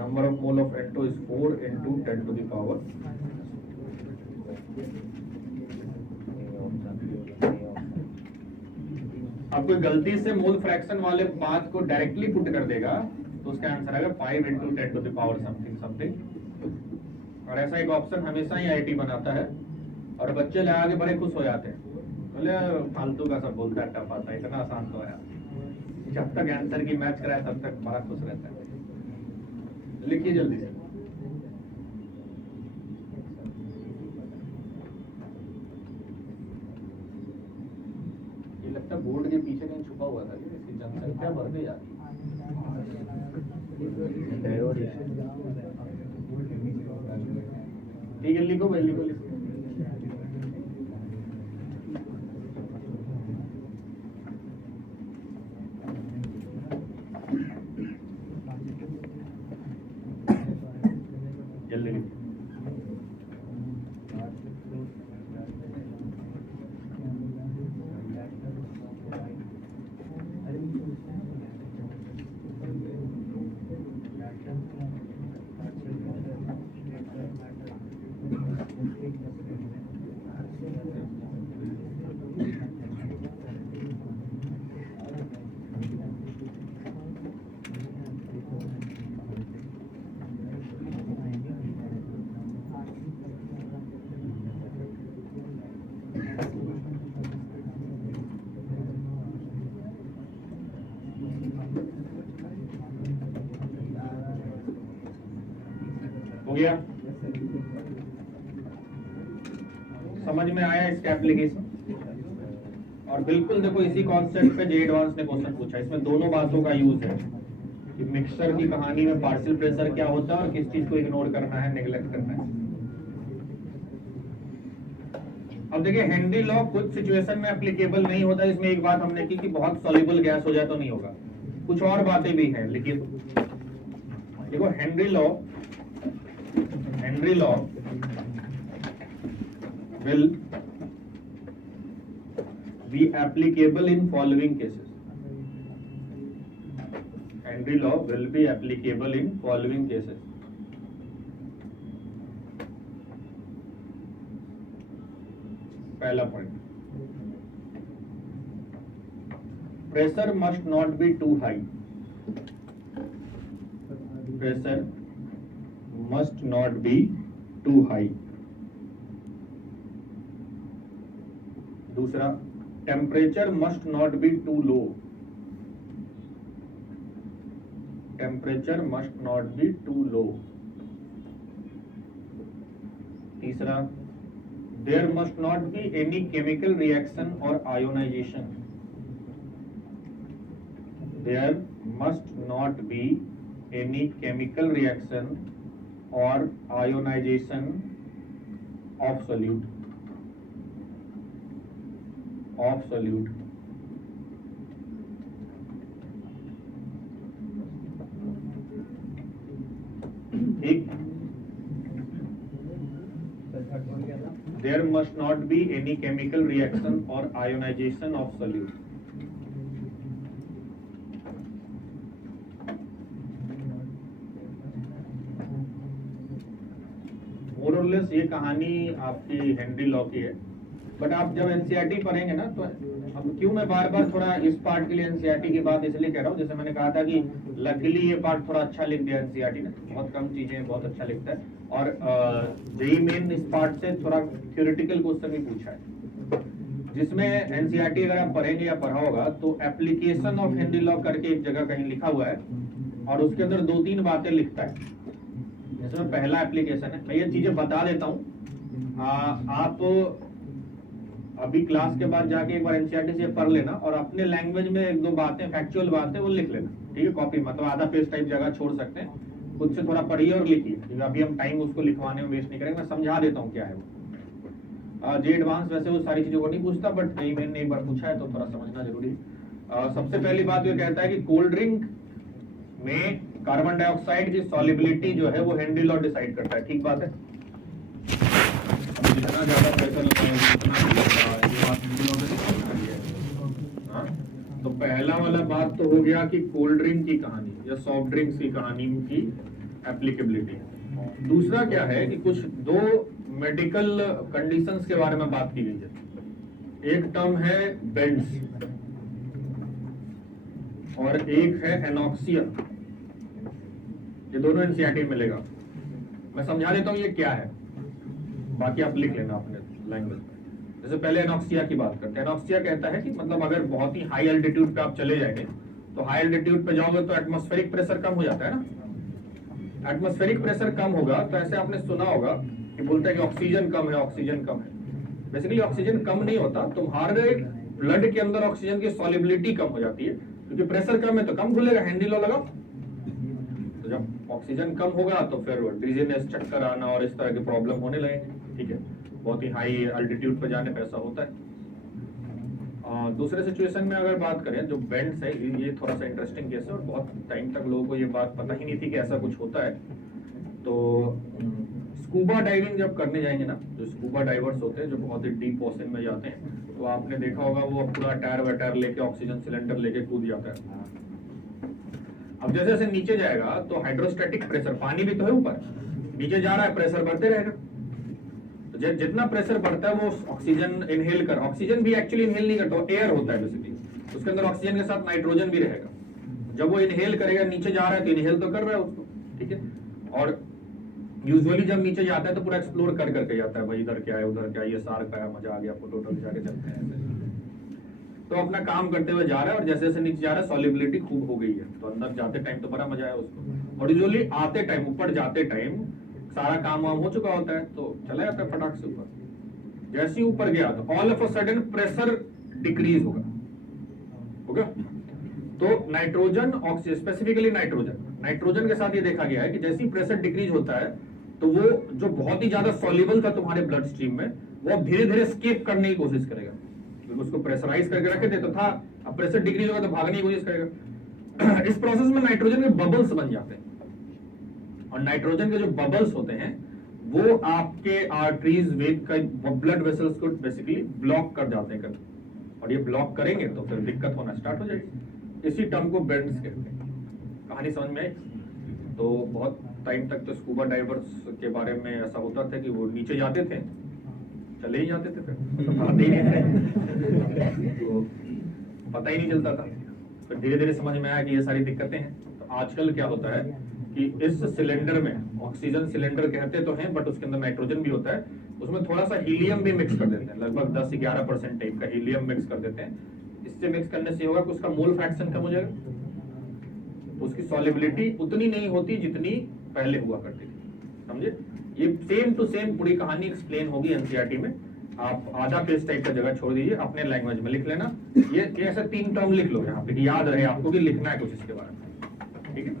Number of mole of N2 is 4 into 10⁻⁴। अब कोई गलती से मोल फ्रैक्शन वाले बात को डायरेक्टली पुट कर देगा तो उसका आंसर आएगा 5 इंटू 10⁻⁷ समथिंग। और ऐसा एक ऑप्शन हमेशा ही IIT बनाता है, और बच्चे लगा के बड़े खुश हो जाते हैं, बोले फालतू का सब बोलता है, टफ आता है, इतना आसान तो है। जब तक आंसर की मैच कराए तब तक बड़ा खुश रहता है। लिखिए जल्दी से। ये लगता है बोर्ड के पीछे कहीं छुपा हुआ था, इसकी जनसंख्या बढ़ती जाती है। ठीक है, लिखो भाई, लिखो लिखो। जल्दी लिखो। हो गया? समझ में आया इसका एप्लीकेशन? और बिल्कुल देखो इसी कॉन्सेप्ट पे जे एडवांस ने क्वेश्चन पूछा। इसमें दोनों बातों का यूज है कि मिक्सर की कहानी में पार्शियल प्रेशर क्या होता है और किस चीज को इग्नोर करना है, नेग्लेक्ट करना है। अब देखिए हेनरी लॉ कुछ सिचुएशन में एप्लीकेबल नहीं होता। इसमें एक बात हमने की कि बहुत सॉल्युबल गैस हो जाए तो नहीं होगा, कुछ और बातें भी हैं। लेकिन देखो Henry law will be applicable in following cases. Henry law will be applicable in following cases. पहला point, pressure must not be too high. Pressure must not be too high. दूसरा, temperature must not be too low. Temperature must not be too low. तीसरा, there must not be any chemical reaction और ionisation. There must not be any chemical reaction or ionization of solute ठीक. There must not be any chemical reaction or ionization of solute. मोर और less ये कहानी आपकी Henry law की है, but आप जब एनसीईआरटी पढ़ेंगे ना तो अब क्यों मैं बार बार थोड़ा इस पार्ट के लिए एनसीईआरटी की बात इसलिए कह रहा हूँ, जैसे मैंने कहा था कि लकीली ये पार्ट थोड़ा अच्छा लिख दिया एनसीईआरटी ने, बहुत कम चीजें बहुत अच्छा लिखता है, और जेईई मेन इस पार्ट से थोड़ा थ्योरेटिकल क्वेश्चन भी पूछा है, जिसमें एनसीईआरटी अगर आप पढ़ेंगे या पढ़ा होगा तो एप्लीकेशन ऑफ हेनरी लॉ करके एक जगह कहीं लिखा हुआ है और उसके अंदर 2-3 बातें लिखता है, जिसमें पहला एप्लीकेशन है, मैं ये चीजें बता देता हूँ, आप अभी क्लास के बाद जाके एक बार एनसीईआरटी से पढ़ लेना और अपने लैंग्वेज में 1-2 बातें फैक्चुअल बातें वो लिख लेना, ठीक है, कॉपी मतलब आधा पेज टाइप जगह छोड़ सकते हैं, खुद से थोड़ा पढ़िए और लिखिए, क्योंकि अभी हम टाइम उसको लिखवाने में वेस्ट नहीं करेंगे, मैं समझा देता हूँ क्या है वो। जे एडवांस वैसे वो सारी चीजों को नहीं पूछता, बट नहीं मैंने एक बार पूछा है तो थोड़ा समझना जरूरी है। सबसे पहली बात ये कहता है कि कोल्ड ड्रिंक में कार्बन डाइऑक्साइड की सॉलिबिलिटी जो है वो हेनरी लॉ डिसाइड करता है, ठीक बात है, जितना ज्यादा प्रेशर तो पहला वाला बात तो हो गया कि कोल्ड ड्रिंक की कहानी या सॉफ्ट ड्रिंक्स की कहानी की एप्लीकेबिलिटी। दूसरा क्या है कि कुछ 2 मेडिकल कंडीशंस के बारे में बात की गई है, एक टर्म है बेंड्स और एक है एनॉक्सिया, ये दोनों एनसीईआरटी में मिलेगा, मैं समझा देता हूँ ये क्या है, बाकी आप लिख लेना अपने लैंग्वेज में। जैसे पहले एनॉक्सिया की बात करते हैं, एनॉक्सिया कहता है कि मतलब अगर बहुत ही हाई एल्टीट्यूड पे आप चले जाएंगे तो हाई एल्टीट्यूड पे जाओगे तो एटमॉस्फेरिक प्रेशर कम हो जाता है ना, एटमॉस्फेरिक प्रेशर कम होगा तो ऐसे आपने सुना होगा कि बोलते हैं कि ऑक्सीजन कम है, ऑक्सीजन कम है, बेसिकली ऑक्सीजन कम नहीं होता, तुम्हारे ब्लड के अंदर ऑक्सीजन की सॉलिबिलिटी कम हो जाती है, क्योंकि प्रेशर कम है तो कम घुलेगा, हेनरी लॉ लगाओ, तो जब ऑक्सीजन कम होगा तो फिर डिजीनेस, चक्कर आना और इस तरह की प्रॉब्लम होने लगेंगे, ठीक है, बहुत ही हाई अल्टीट्यूड पर जाने पे ऐसा होता है। दूसरे सिचुएशन में अगर बात करें जो बेंड्स है, ये थोड़ा सा इंटरेस्टिंग केस है और बहुत टाइम तक लोगों को ये बात पता ही नहीं थी कि ऐसा कुछ होता है। तो स्कूबा डाइविंग जब करने जाएंगे ना, जो स्कूबा डाइवर्स होते हैं जो बहुत ही डीप ओशन में जाते हैं, तो आपने देखा होगा वो पूरा टायर वटायर लेके ऑक्सीजन सिलेंडर लेके कूद जाता है। अब जैसे जैसे नीचे जाएगा तो हाइड्रोस्टैटिक प्रेशर, पानी भी तो है ऊपर, नीचे जा रहा है प्रेशर बढ़ते रहेगा, तो जितना प्रेशर बढ़ता है वो ऑक्सीजन इनहेल कर, ऑक्सीजन भी एक्चुअली इनहेल नहीं करता, वो एयर होता है बेसिकली, उसके अंदर ऑक्सीजन के साथ नाइट्रोजन भी रहेगा, जब वो इनहेल करेगा नीचे जा रहा है तो इनहेल तो कर रहा है उसको, ठीक है, और यूजुअली जब नीचे जाता है तो पूरा एक्सप्लोर कर करके जाता है, भाई इधर क्या है उधर क्या है, ये सार्क आया मजा आ गया, फोटो जाके चलते हैं, तो अपना काम करते हुए जा रहा है और जैसे जैसे नीचे जा रहा है सॉलिबिलिटी खूब हो गई है, तो अंदर जाते टाइम तो बड़ा मजा आया उसको, और यूजुअली आते टाइम ऊपर जाते टाइम सारा काम वाम हो चुका होता है तो चला जाता है फटाक से ऊपर, जैसे ही ऊपर गया तो all of a sudden pressure decrease होगा, ओके, तो नाइट्रोजन ऑक्सीजन, स्पेसिफिकली नाइट्रोजन के साथ ये देखा गया है कि जैसे ही प्रेशर डिक्रीज होता है तो वो जो बहुत ही ज्यादा सॉल्युबल था तुम्हारे ब्लड स्ट्रीम में, वो धीरे धीरे स्केप करने की कोशिश करेगा, क्योंकि उसको प्रेशराइज करके रखे थे तो था, अब प्रेशर डिक्रीज होगा तो भागने की कोशिश करेगा। इस प्रोसेस में नाइट्रोजन के बबल्स बन जाते हैं, और नाइट्रोजन के जो बबल्स होते हैं वो आपके आर्टरीज, वेन का ब्लड वेसल्स को बेसिकली ब्लॉक कर जाते हैं, और ये ब्लॉक करेंगे तो फिर दिक्कत होना स्टार्ट हो जाएगी, इसी टर्म को बेंड्स कहते हैं। कहानी समझ में आई? तो बहुत टाइम तक तो स्कूबा डाइवर्स के बारे में ऐसा होता था कि वो नीचे जाते थे, चले ही जाते थे, फिर तो पता ही नहीं तो पता ही नहीं चलता था, फिर धीरे धीरे समझ में आया कि ये सारी दिक्कतें हैं। तो आजकल क्या होता है कि इस सिलेंडर में, ऑक्सीजन सिलेंडर कहते तो हैं बट उसके अंदर नाइट्रोजन भी होता है, उसमें थोड़ा सा हीलियम भी मिक्स कर देते हैं, लगभग 10-11% टाइप का हीलियम मिक्स कर देते हैं। इससे मिक्स करने से होगा कि उसका मोल फ्रैक्शन कम हो जाएगा, उसकी सॉल्युबिलिटी उतनी नहीं होती जितनी पहले हुआ करती थी, समझे? ये सेम टू सेम पूरी कहानी एक्सप्लेन होगी एनसीईआरटी में, आप आधा पेज टाइप का जगह छोड़ दीजिए, अपने लैंग्वेज में लिख लेना, ये ऐसे 3 टर्म लिख लो यहाँ पे कि याद रहे आपको कि लिखना है कुछ इसके बारे में, ठीक है?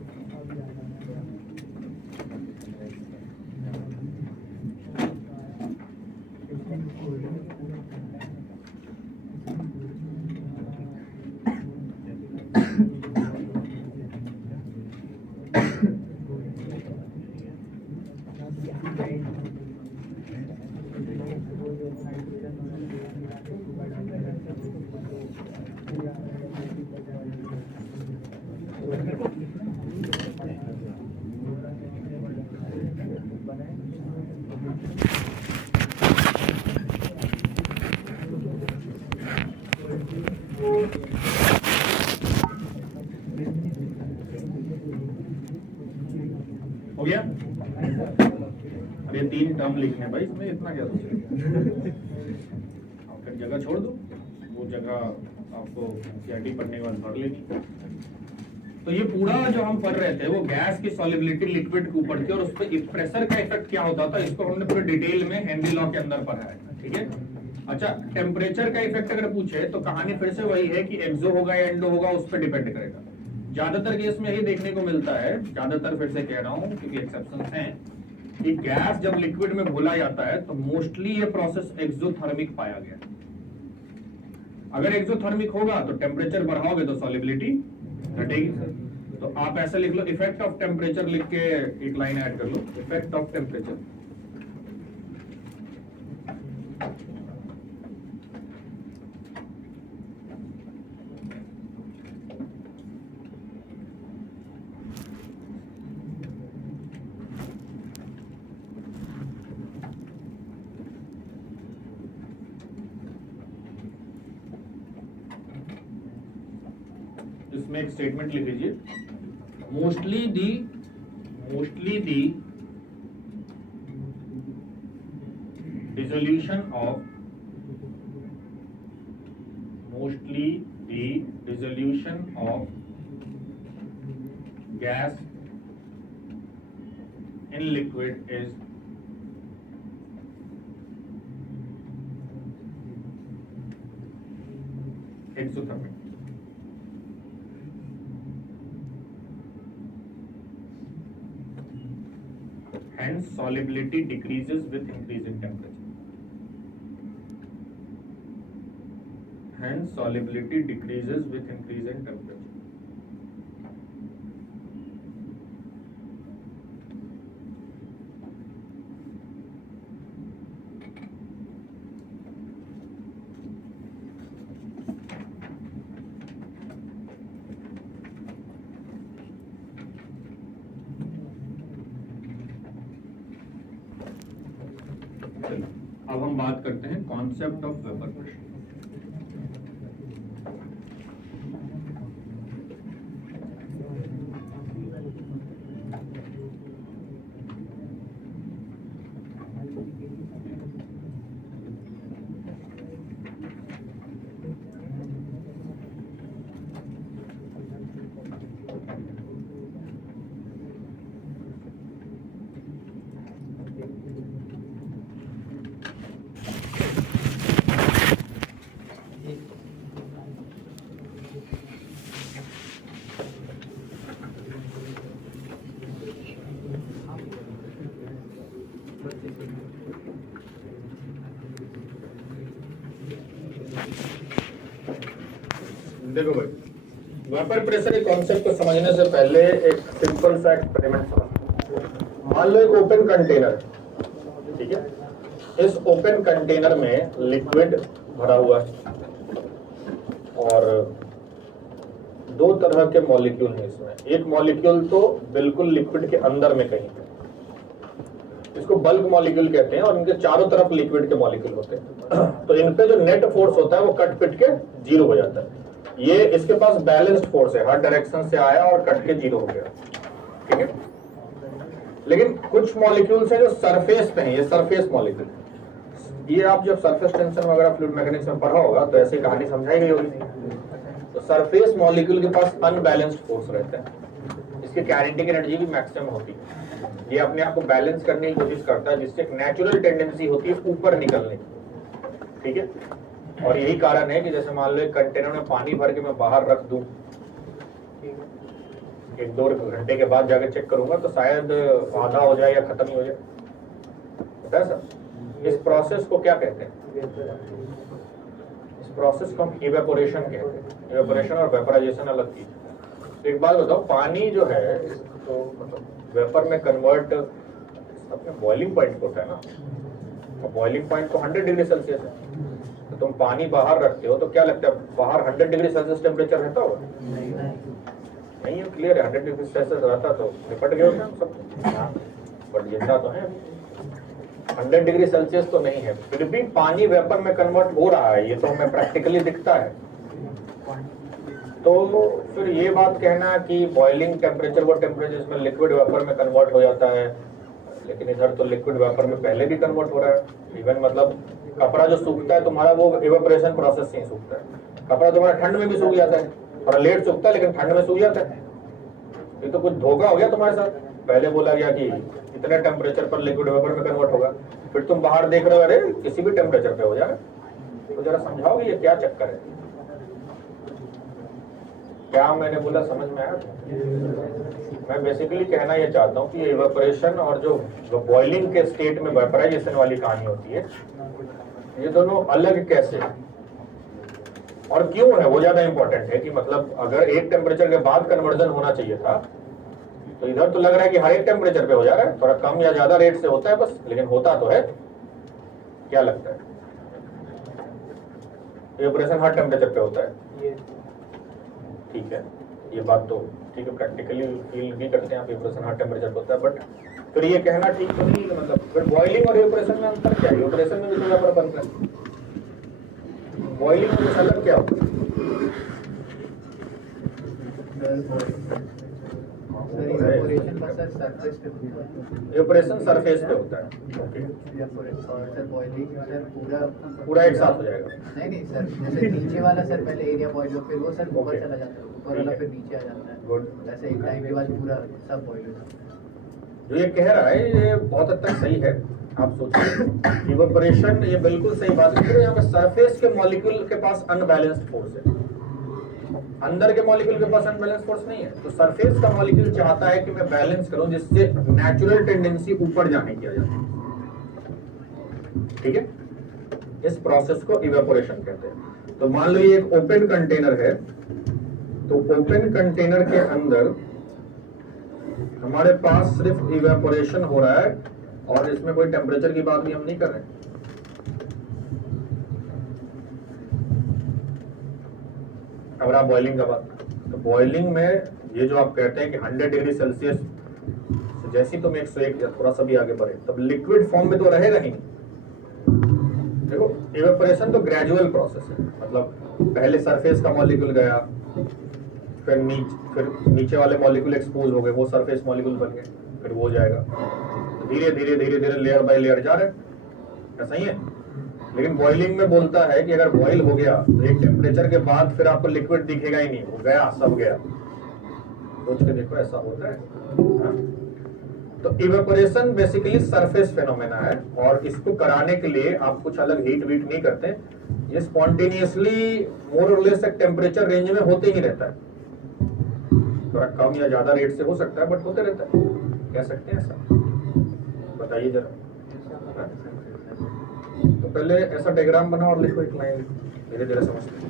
हो गया? अब ये 3 टर्म लिखने हैं भाई, इसमें इतना क्या सोच रहे हो? फिर जगह छोड़ दो, वो जगह आपको एनसीईआरटी पढ़ने के बाद भर लेनी। तो ये पूरा जो हम पढ़ रहे थे वो गैस की सॉलिबिलिटी लिक्विड के ऊपर थी, और उस पर प्रेशर का इफेक्ट क्या होता था इसको हमने पूरे डिटेल में हेनरी लॉ के अंदर पढ़ा है, ठीक है। अच्छा, टेम्परेचर का इफेक्ट अगर पूछे तो कहानी फिर से वही है कि एक्सो होगा या एंडो होगा, उस पर डिपेंड करेगा। ज्यादातर केस में यही देखने को मिलता है, ज्यादातर फिर से कह रहा हूँ क्योंकि एक्सेप्शंस हैं, कि गैस जब लिक्विड में घुला जाता है तो मोस्टली ये प्रोसेस एक्सोथर्मिक पाया गया। अगर एक्सोथर्मिक होगा तो टेम्परेचर बढ़ाओगे तो सॉलिबिलिटी घटेगी। तो आप ऐसा लिख लो, इफेक्ट ऑफ टेम्परेचर लिख के एक लाइन ऐड कर लो, इफेक्ट ऑफ टेम्परेचर। इसमें एक स्टेटमेंट लिख लीजिए, mostly the dissolution of gas in liquid is exothermic. Hence, solubility decreases with increase in temperature. Hence, solubility decreases with increase in temperature. अब हम बात करते हैं कॉन्सेप्ट ऑफ वेपर प्रेशर। देखो भाई, वेपर प्रेशर के कॉन्सेप्ट को समझने से पहले एक सिंपल सा एक्सपेरिमेंट समझो। मान लो एक ओपन कंटेनर, ठीक है। इस ओपन कंटेनर में लिक्विड भरा हुआ है और 2 तरह के मॉलिक्यूल हैं इसमें। एक मॉलिक्यूल तो बिल्कुल लिक्विड के अंदर में कहीं पे, इसको बल्क मॉलिक्यूल कहते हैं, और इनके चारों तरफ लिक्विड के मॉलिक्यूल होते हैं। तो इन पे जो नेट फोर्स होता है वो कट पिट के 0 हो जाता है। ये इसके पास बैलेंस्ड फोर्स है, हर डायरेक्शन से आया और कट के 0 हो गया, ठीक है। लेकिन कुछ मॉलिक्यूल्स हैं जो सरफेस पे हैं, ये सरफेस मॉलिक्यूल। ये आप जब सरफेस टेंशन वगैरह फ्लूइड मैकेनिक्स में पढ़ा होगा तो ऐसी कहानी समझाई गई होगी। तो सरफेस मॉलिक्यूल के पास अनबैलेंस्ड फोर्स रहता है, इसकी काइनेटिक एनर्जी भी मैक्सिमम होती है। ये अपने आप को बैलेंस करने की कोशिश करता है, जिससे एक नेचुरल टेंडेंसी होती है ऊपर निकलने की, ठीक है। और यही कारण है कि जैसे मान लो एक कंटेनर में पानी भर के मैं बाहर रख दूं, 1-2 घंटे के बाद जाकर चेक करूंगा तो शायद आधा हो जाए या खत्म ही हो जाए, पता है सर। इस प्रोसेस को क्या कहते हैं? इस प्रोसेस को हम इवेपोरेशन कहते हैं। इवेपोरेशन और वेपराइजेशन अलग चीज। एक बात बताओ, पानी जो है तो मतलब वेपर में कन्वर्ट अपने बॉइलिंग पॉइंट को होता है ना, और बॉइलिंग पॉइंट तो 100 डिग्री सेल्सियस है। तो तुम पानी बाहर रखते हो तो क्या लगता है बाहर 100 डिग्री सेल्सियस टेम्परेचर रहता होगा? नहीं है, क्लियर है। 100 डिग्री सेल्सियस रहता तो निपट गए होते हम सब, बट जिंदा तो है। 100 डिग्री सेल्सियस तो नहीं है, फिर भी पानी वेपर में कन्वर्ट हो रहा है, ये तो हमें प्रैक्टिकली दिखता है। तो फिर ये बात कहना कि बॉइलिंग टेम्परेचर वो टेम्परेचर जिसमें लिक्विड वेपर में कन्वर्ट हो जाता है, लेकिन इधर तो लिक्विड वेपर में पहले भी कन्वर्ट हो रहा है। इवन मतलब कपड़ा जो सूखता है तुम्हारा वो इवेपोरेशन प्रोसेस से ही सूखता है। कपड़ा तुम्हारा ठंड में भी सूख जाता है, थोड़ा लेट सूखता है लेकिन ठंड में सूख जाता है। ये तो कुछ धोखा हो गया तुम्हारे साथ। पहले बोला गया कि इतने टेम्परेचर पर लिक्विड वेपर में कन्वर्ट होगा, फिर तुम बाहर देख रहे हो अरे किसी भी टेम्परेचर पे हो जा रहा है। तो जरा समझाओगे ये क्या चक्कर है? क्या मैंने बोला समझ में आया? मैं बेसिकली कहना ये चाहता हूँ कि इवेपोरेशन और जो बॉइलिंग के स्टेट में वेपराइजेशन वाली कहानी होती है, ये दोनों अलग कैसे है और क्यों है वो ज्यादा इंपॉर्टेंट है। कि मतलब अगर एक टेम्परेचर के बाद कन्वर्जन होना चाहिए था, तो इधर तो लग रहा है कि हर एक टेम्परेचर पे हो जा रहा है, थोड़ा कम या ज्यादा रेट से होता है बस, लेकिन होता तो है। क्या लगता है? इवेपोरेशन हर टेम्परेचर पे होता है, ठीक है, ये बात तो ठीक है, प्रैक्टिकली फील भी करते हैं आप इवेपोरेशन हर टेम्परेचर पे होता है। बट फिर ये कहना ठीक तो नहीं, मतलब फिर बॉइलिंग और इवेपोरेशन में अंतर क्या है? इवेपोरेशन में भी तो वेपर बन रहा है, बॉइलिंग में अलग क्या होता है? इवेपोरेशन सरफेस पे होता है, ओके, पूरा एक साथ हो जाएगा। नहीं सर, जैसे नीचे वाला सर पहले एरिया बॉइल हो, फिर वो सर ऊपर चला जाता है, ऊपर वाला फिर नीचे आ जाता है। गुड। जैसे एक टाइम के बाद पूरा सब बॉइल हो जाता है। जो ये कह रहा है ये बहुत हद तक सही है। आप सोचिए इवेपोरेशन, ये बिल्कुल सही बात है। यहाँ पे सरफेस के मॉलिक्यूल के पास अनबैलेंस्ड फोर्स है, अंदर के मॉलिक्यूल के पास अनबैलेंस फोर्स नहीं है। तो सरफेस का मॉलिक्यूल चाहता है कि मैं बैलेंस करूं, जिससे नेचुरल टेंडेंसी ऊपर जाने की आ जाती है, ठीक है। इस प्रोसेस को इवेपोरेशन कहते हैं। तो मान लो ये एक ओपन कंटेनर है, तो ओपन कंटेनर के अंदर हमारे पास सिर्फ इवेपोरेशन हो रहा है और इसमें कोई टेम्परेचर की बात भी हम नहीं कर रहे। अब रहा बॉइलिंग का बात, तो बॉइलिंग में ये जो आप कहते हैं कि 100 डिग्री सेल्सियस से जैसे ही तुम 101 या थोड़ा सा भी आगे बढ़े, तब लिक्विड फॉर्म में तो रहेगा ही नहीं। देखो इवेपोरेशन तो ग्रेजुअल प्रोसेस है, मतलब पहले सरफेस का मॉलिक्यूल गया, फिर नीचे वाले मॉलिक्यूल एक्सपोज हो गए, वो सरफेस मॉलिक्यूल बन गए, फिर वो जाएगा धीरे धीरे धीरे धीरे लेयर बाय लेयर जा रहे हैं, ऐसा ही है। लेकिन बॉइलिंग में बोलता है कि अगर बॉइल हो गया तो एक टेम्परेचर के बाद फिर आपको लिक्विड दिखेगा ही नहीं, वो गया सब गया। सोच के देखो ऐसा होता है हा? तो इवेपोरेशन बेसिकली सरफेस फेनोमेना है और इसको कराने के लिए आप कुछ अलग हीट वीट नहीं करते, ये स्पॉन्टेनियसली मोर और लेस एक टेम्परेचर रेंज में होते ही रहता है। थोड़ा कम या ज्यादा रेट से हो सकता है बट होते रहता है। कह सकते हैं ऐसा? बताइए जरा। तो पहले ऐसा डायग्राम बना और लिखो एक लाइन, धीरे धीरे समझते हैं।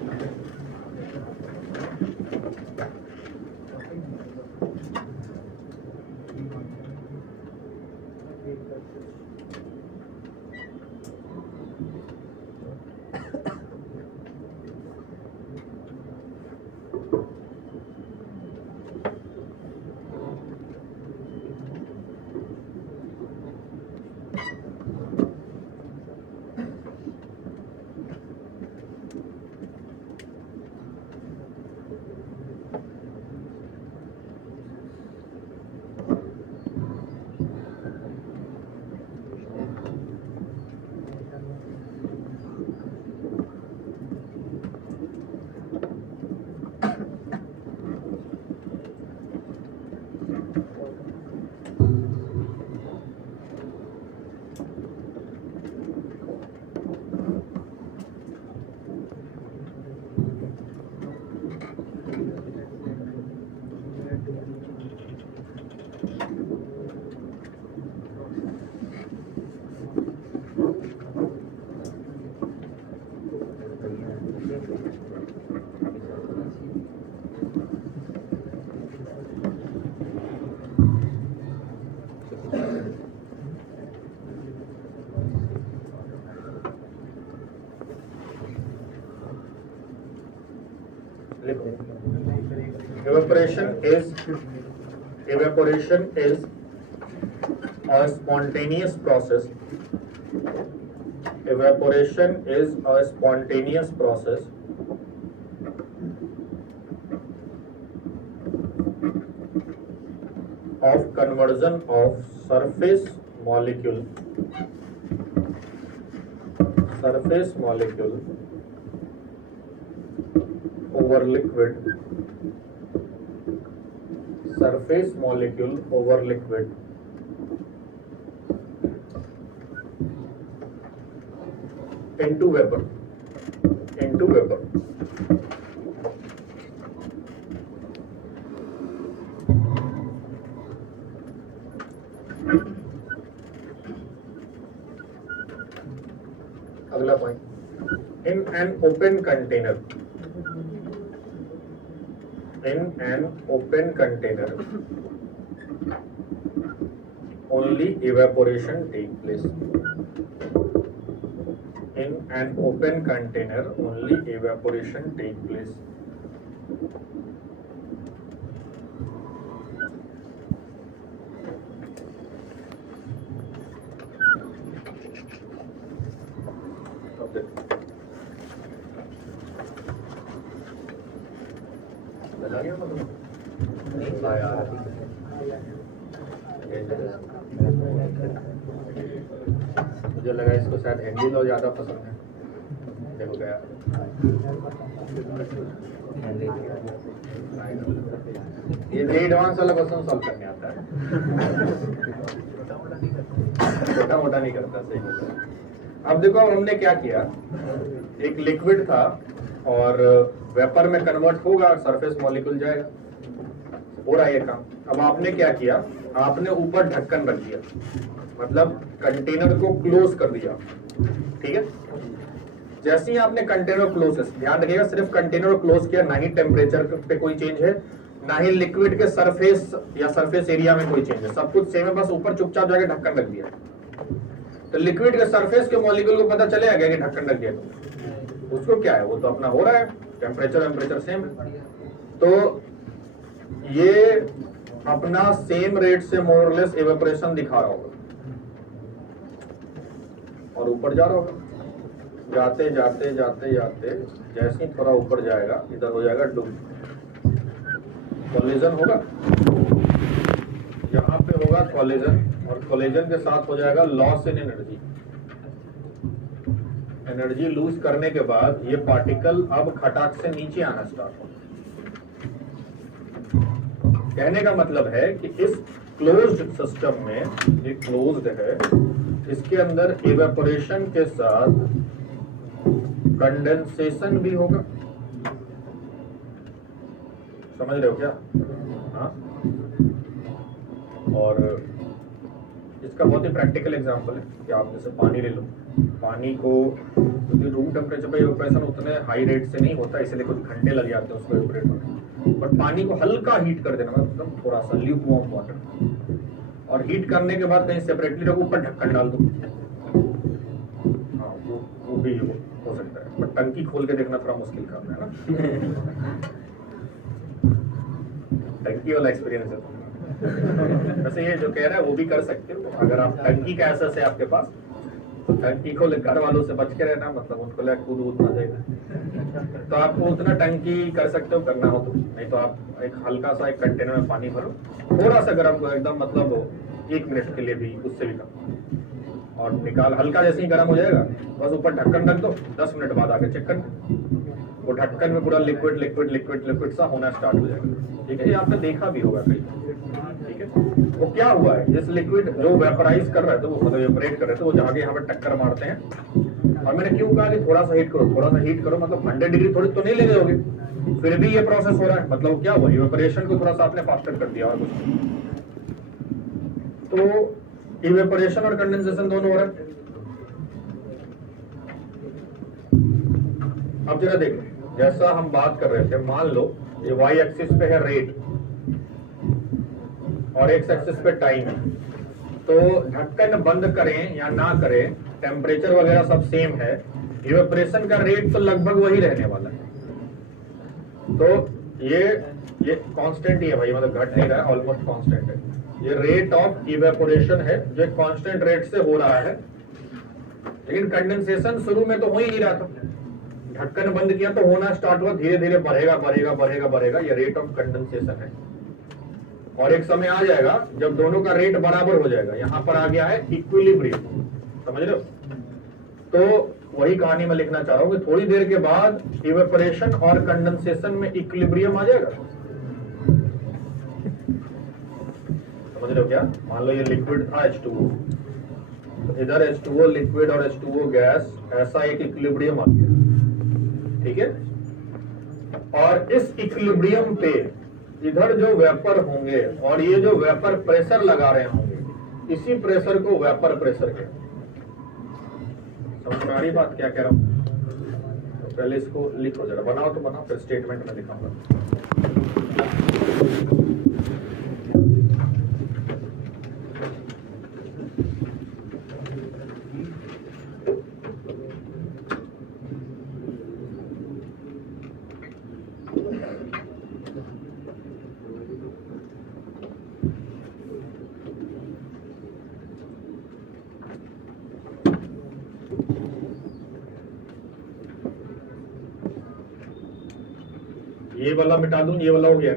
evaporation is a spontaneous process. Evaporation is a spontaneous process of conversion of surface molecule over liquid into vapor. अगला point, in an open container only evaporation take place. In an open container only evaporation take place. मुझे लगा इसको शायद हिंदी लो ज्यादा पसंद है। देखो गया ये एडवांस वाला क्वेश्चन सॉल्व करने आता है, छोटा मोटा नहीं करता। सही होता है। अब देखो हमने क्या किया, एक लिक्विड था और वेपर में कन्वर्ट होगा, सरफेस मॉलिक्यूल जाएगा, हो रहा है ये काम। अब आपने क्या किया, आपने ऊपर ढक्कन रख दिया, मतलब कंटेनर को क्लोज कर दिया। ठीक है, जैसे ही आपने कंटेनर क्लोज, ध्यान रखिएगा सिर्फ कंटेनर क्लोज किया, ना ही टेम्परेचर पे कोई चेंज है, ना ही लिक्विड के सरफेस या सरफेस एरिया में कोई चेंज है, सब कुछ सेम है, बस ऊपर चुपचाप जाके ढक्कन रख दिया। तो लिक्विड के सरफेस के मॉलिक्यूल को पता चलेगा क्या कि ढक्कन रख दिया, तो उसको क्या है, वो तो अपना हो रहा है, टेम्परेचर सेम है, तो ये अपना सेम रेट से मोर और लेस इवेपोरेशन दिखा रहा होगा और ऊपर जा रहा होगा। जाते जाते जाते जाते जैसे ही थोड़ा ऊपर जाएगा, इधर हो जाएगा डूब, कोलिजन होगा, यहाँ पे होगा कोलिजन, और कोलिजन के साथ हो जाएगा loss in energy. Energy lose करने के बाद ये पार्टिकल अब खटाक से नीचे आना स्टार्ट होगा। कहने का मतलब है कि इस क्लोज्ड सिस्टम में, ये क्लोज्ड है, इसके अंदर इवेपोरेशन के साथ कंडेंसेशन भी होगा। समझ रहे हो क्या? हाँ, और इसका बहुत ही प्रैक्टिकल एग्जांपल है कि आप जैसे पानी ले लो, पानी को क्योंकि रूम टेम्परेचर पे इवेपोरेशन उतने हाई रेट से नहीं होता, इसलिए कुछ घंटे लग जाते हैं उसको इवेपोरेट होने, बट पानी को हल्का हीट कर देना, मतलब थोड़ा सा ल्यूक वार्म वाटर, और हीट करने के बाद कहीं सेपरेटली रखो, ऊपर ढक्कन डाल दो। हाँ, वो भी हो सकता है, बट टंकी खोल के देखना थोड़ा मुश्किल काम है ना। टंकी वाला एक्सपीरियंस है। वैसे ये जो कह रहा है वो भी कर सकते हो, अगर आप टंकी का एसेस है आपके पास, तो टंकी को घर वालों से बच के रहना, मतलब उनको लगा कूद उतना चाहिए, तो आपको उतना टंकी कर सकते हो, करना हो तो, नहीं तो आप एक हल्का सा एक कंटेनर में पानी भरो, थोड़ा सा गर्म को एकदम, मतलब 1 मिनट के लिए भी, उससे भी कम, और निकाल, हल्का जैसे ही गर्म हो जाएगा बस ऊपर ढक्कन रख दो, 10 मिनट बाद आके चेक करना, वो ढक्कन में पूरा लिक्विड सा होना स्टार्ट हो जाएगा। ठीक है, ये आपने देखा भी होगा कहीं। ठीक है, वो क्या हुआ है, जिस लिक्विड जो वेपराइज कर रहा है, तो वो मतलब वेपरेट कर रहे थे, वो जाके यहाँ पे टक्कर मारते हैं। और मैंने क्यों कहा कि थोड़ा सा हीट करो, मतलब 100 डिग्री थोड़ी तो नहीं ले रहे होगे, फिर भी ये प्रोसेस हो रहा है, मतलब क्या हुआ, इवेपोरेशन को थोड़ा सा आपने फास्टर कर दिया और कुछ नहीं। तो इवेपोरेशन और कंडेंसेशन दोनों हो रहा है। अब जरा देखो, जैसा हम बात कर रहे थे, मान लो ये y एक्सिस पे है रेट और x एक्सिस पे टाइम है, तो ढक्कन बंद करें या ना करें, टेम्परेचर वगैरह सब सेम है, इवेपोरेशन का रेट तो लगभग वही रहने वाला है। तो ये ये कांस्टेंट ही है भाई, मतलब घट नहीं रहा है, ऑलमोस्ट कांस्टेंट है। ये रेट ऑफ इवेपोरेशन है जो एक कांस्टेंट रेट से हो रहा है, लेकिन कंडेंसेशन शुरू में तो हो ही नहीं रहा था, ढक्कन बंद किया तो होना स्टार्ट हुआ, धीरे धीरे बढ़ेगा बढ़ेगा बढ़ेगा बढ़ेगा, ये रेट ऑफ कंडेंसेशन है। और एक समय आ जाएगा जब दोनों का रेट बराबर हो जाएगा, यहां पर आ गया है इक्विलिब्रियम, समझ रहे हो? तो वही कहानी मैं लिखना चाह रहा हूं कि थोड़ी देर के बाद इवेपोरेशन और कंडेंसेशन में इक्विलिब्रियम आ जाएगा, समझ रहे हो क्या? मान लो ये लिक्विड था H2O, तो इधर H2O लिक्विड और H2O गैस, ऐसा एक इक्विलिब्रियम आ गया, ठीक है? और इस इक्विलिब्रियम पे इधर जो वेपर होंगे और ये जो वेपर प्रेशर लगा रहे होंगे, इसी प्रेशर को वेपर प्रेशर कहते हैं। समझ में आ रही बात क्या कह रहा हूं? तो पहले इसको लिखो जरा, बनाओ तो बनाओ, फिर स्टेटमेंट में दिखाऊंगा। ये वाला मिटा दूं, ये वाला हो गया।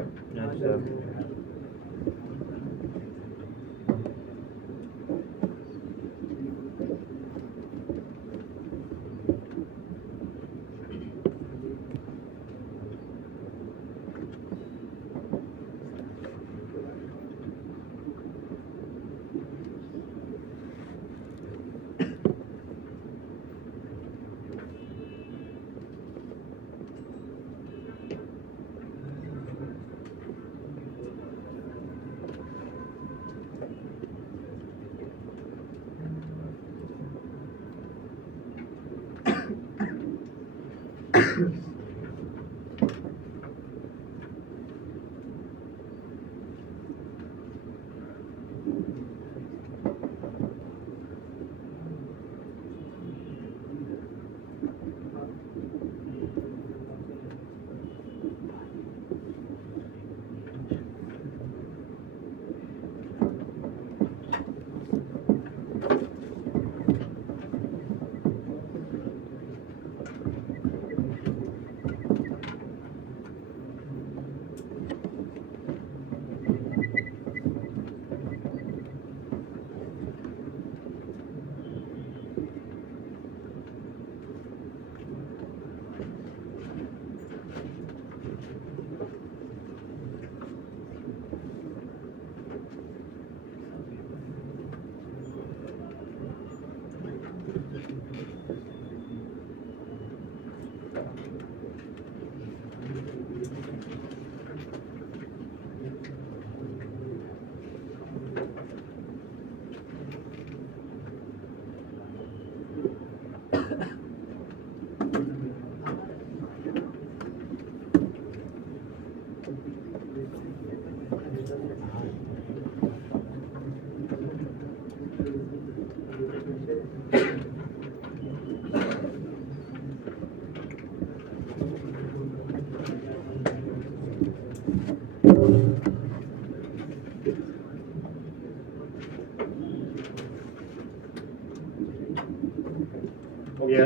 हो गया।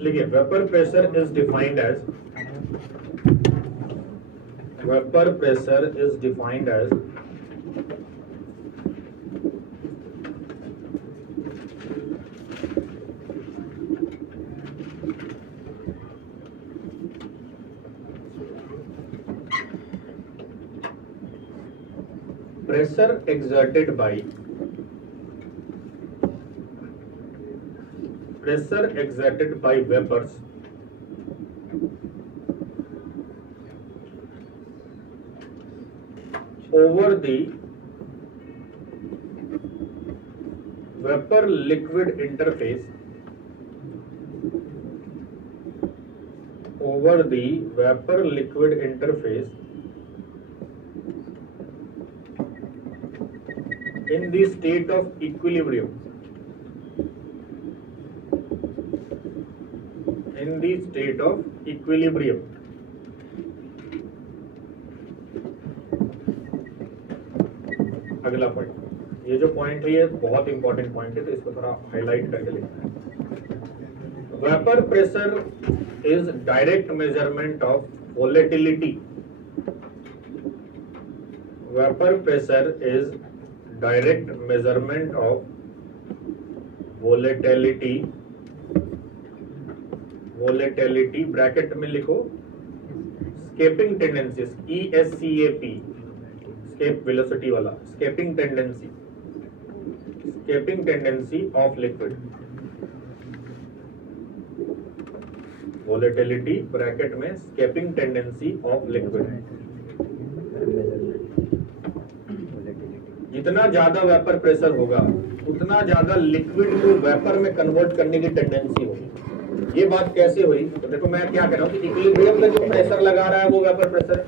लिखिए, vapour pressure is defined as pressure exerted by vapors over the vapor liquid interface in the state of equilibrium, in the state of equilibrium, अगला पॉइंट, ये जो पॉइंट है ये बहुत इंपॉर्टेंट पॉइंट है, तो इसको थोड़ा हाईलाइट करके लिखना है। Vapour pressure is direct measurement of volatility. Vapour pressure is direct measurement of volatility. Volatility bracket में लिखो escaping tendencies, ESCAP, escape velocity वाला, escaping tendency, escaping tendency of liquid. Volatility bracket में स्केपिंग टेंडेंसी ऑफ लिक्विड। जितना ज्यादा vapour pressure होगा उतना ज्यादा liquid को वेपर में कन्वर्ट करने की टेंडेंसी होगी। ये बात कैसे हुई? तो देखो मैं क्या कह रहा हूँ कि इक्विलिब्रियम में जो प्रेशर लगा रहा है वो वेपर प्रेशर।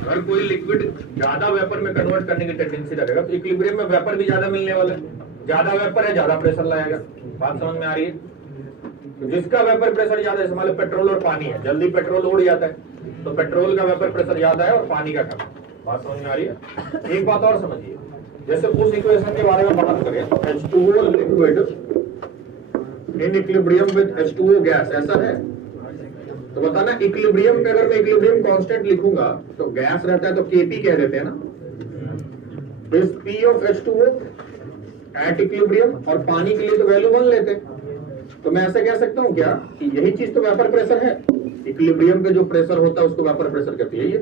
अगर कोई लिक्विड ज्यादा वेपर में कन्वर्ट करने की टेंडेंसी रखेगा तो इक्विलिब्रियम में वेपर भी ज्यादा मिलने वाला है। ज्यादा वेपर है ज्यादा प्रेशर लाएगा। बात समझ में आ रही है? तो जिसका वेपर प्रेशर ज्यादा है, मान लो पेट्रोल और पानी है, जल्दी पेट्रोल उड़ जाता है, तो पेट्रोल का वेपर प्रेशर ज्यादा है और पानी का कम। बात समझ में आ रही है? एक बात और समझिए, जैसे उस इक्वेशन के बारे में बात करें तो H2O liquid in equilibrium with H2O gas, ऐसा है। तो बताना इक्विलिब्रियम पे अगर मैं इक्विलिब्रियम कांस्टेंट लिखूंगा तो गैस रहता है तो Kp कह देते हैं ना, is P of H2O at equilibrium, और पानी के लिए तो वैल्यू 1 लेते हैं। तो मैं ऐसे कह सकता हूं क्या कि यही चीज तो वेपर प्रेशर है। इक्विलिब्रियम पे जो प्रेशर होता है उसको वेपर प्रेशर कहते हैं। ये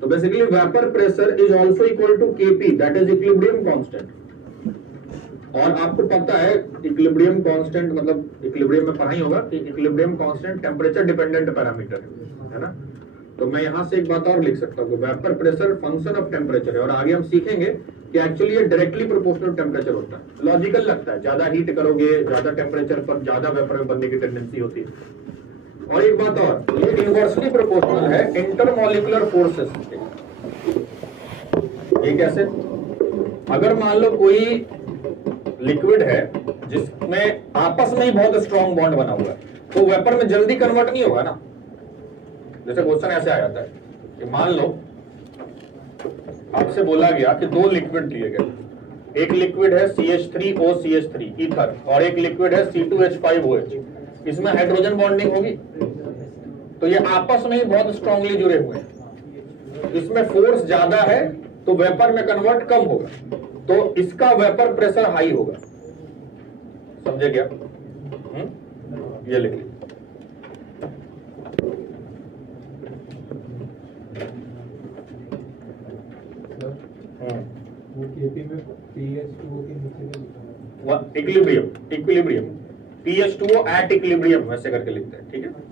तो basically vapour pressure is also equal to Kp, that is equilibrium constant. और आपको पता है इक्विलिब्रियम कांस्टेंट मतलब इक्विलिब्रियम में पढ़ा ही होगा कि equilibrium constant temperature dependent parameter है ना। तो मैं यहां से एक बात और लिख सकता हूं कि vapour pressure function of temperature है, और आगे हम सीखेंगे कि एक्चुअली ये डायरेक्टली प्रोपोर्शनल टेम्परेचर होता है। लॉजिकल लगता है, ज्यादा हीट करोगे ज्यादा टेम्परेचर पर ज्यादा वेपर में बनने की टेंडेंसी होती है। और एक बात और, ये इनवर्सली प्रोपोर्शनल है इंटरमॉलिक्यूलर फोर्सेस। ये कैसे? अगर मान लो कोई लिक्विड है जिसमें आपस में ही बहुत स्ट्रॉन्ग बॉन्ड बना हुआ है, तो वेपर में जल्दी कन्वर्ट नहीं होगा ना। जैसे क्वेश्चन ऐसे आ जाता है कि मान लो आपसे बोला गया कि दो लिक्विड दिए गए, एक लिक्विड है CH3OCH3 ईथर और एक लिक्विड है C2H5OH। इसमें हाइड्रोजन बॉन्डिंग होगी, तो ये आपस में ही बहुत स्ट्रांगली जुड़े हुए हैं। इसमें फोर्स ज्यादा है तो वेपर में कन्वर्ट कम होगा, तो इसका वेपर प्रेशर हाई होगा। समझे क्या? ये लिख लीजिए। वो केपी में PH2O के नीचे में लिखा है equilibrium, equilibrium PH2O at equilibrium वैसे करके लिखते हैं, ठीक है।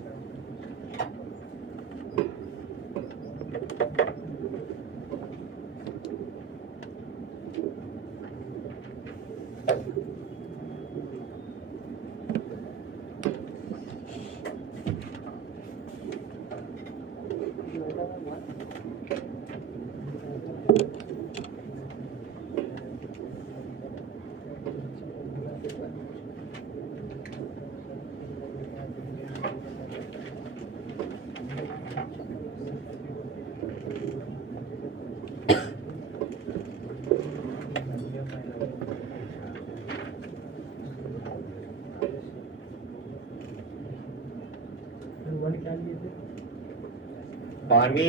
पानी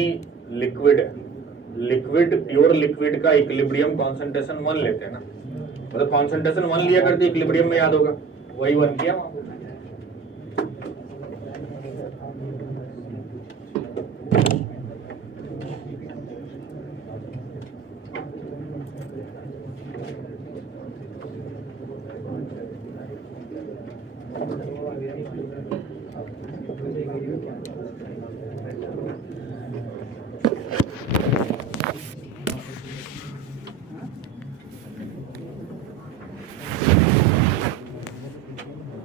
लिक्विड है, लिक्विड प्योर लिक्विड का इक्विलिब्रियम कॉन्सेंट्रेशन 1 लेते हैं ना, मतलब कॉन्सेंट्रेशन 1 लिया करते इक्विलिब्रियम में याद होगा, वही 1 किया वहां।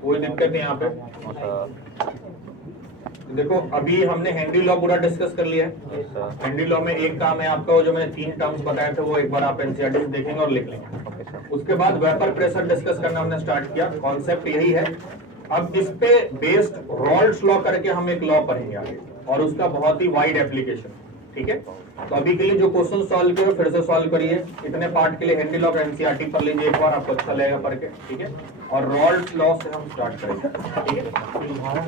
कोई दिक्कत नहीं यहाँ पे। देखो अभी हमने हेनरी लॉ पूरा डिस्कस कर लिया है। हेनरी लॉ में एक काम है आपका, वो जो मैंने 3 टर्म्स बताए थे वो एक बार आप एनसीईआरटी से देखेंगे और लिख लेंगे। उसके बाद वेपर प्रेशर डिस्कस करना हमने स्टार्ट किया, कॉन्सेप्ट यही है। अब इस पे बेस्ड रॉल्ड्स लॉ करके हम एक लॉ पढ़ेंगे आगे, और उसका बहुत ही वाइड एप्लीकेशन, ठीक है। तो अभी के लिए जो क्वेश्चन सॉल्व किए फिर से सॉल्व करिए। इतने पार्ट के लिए हेनरी लॉ और एनसीईआरटी पढ़ लीजिए एक बार, आपको अच्छा लगेगा पढ़ के, ठीक है। और रॉल्ड्स लॉ से हम स्टार्ट करेंगे, ठीक है।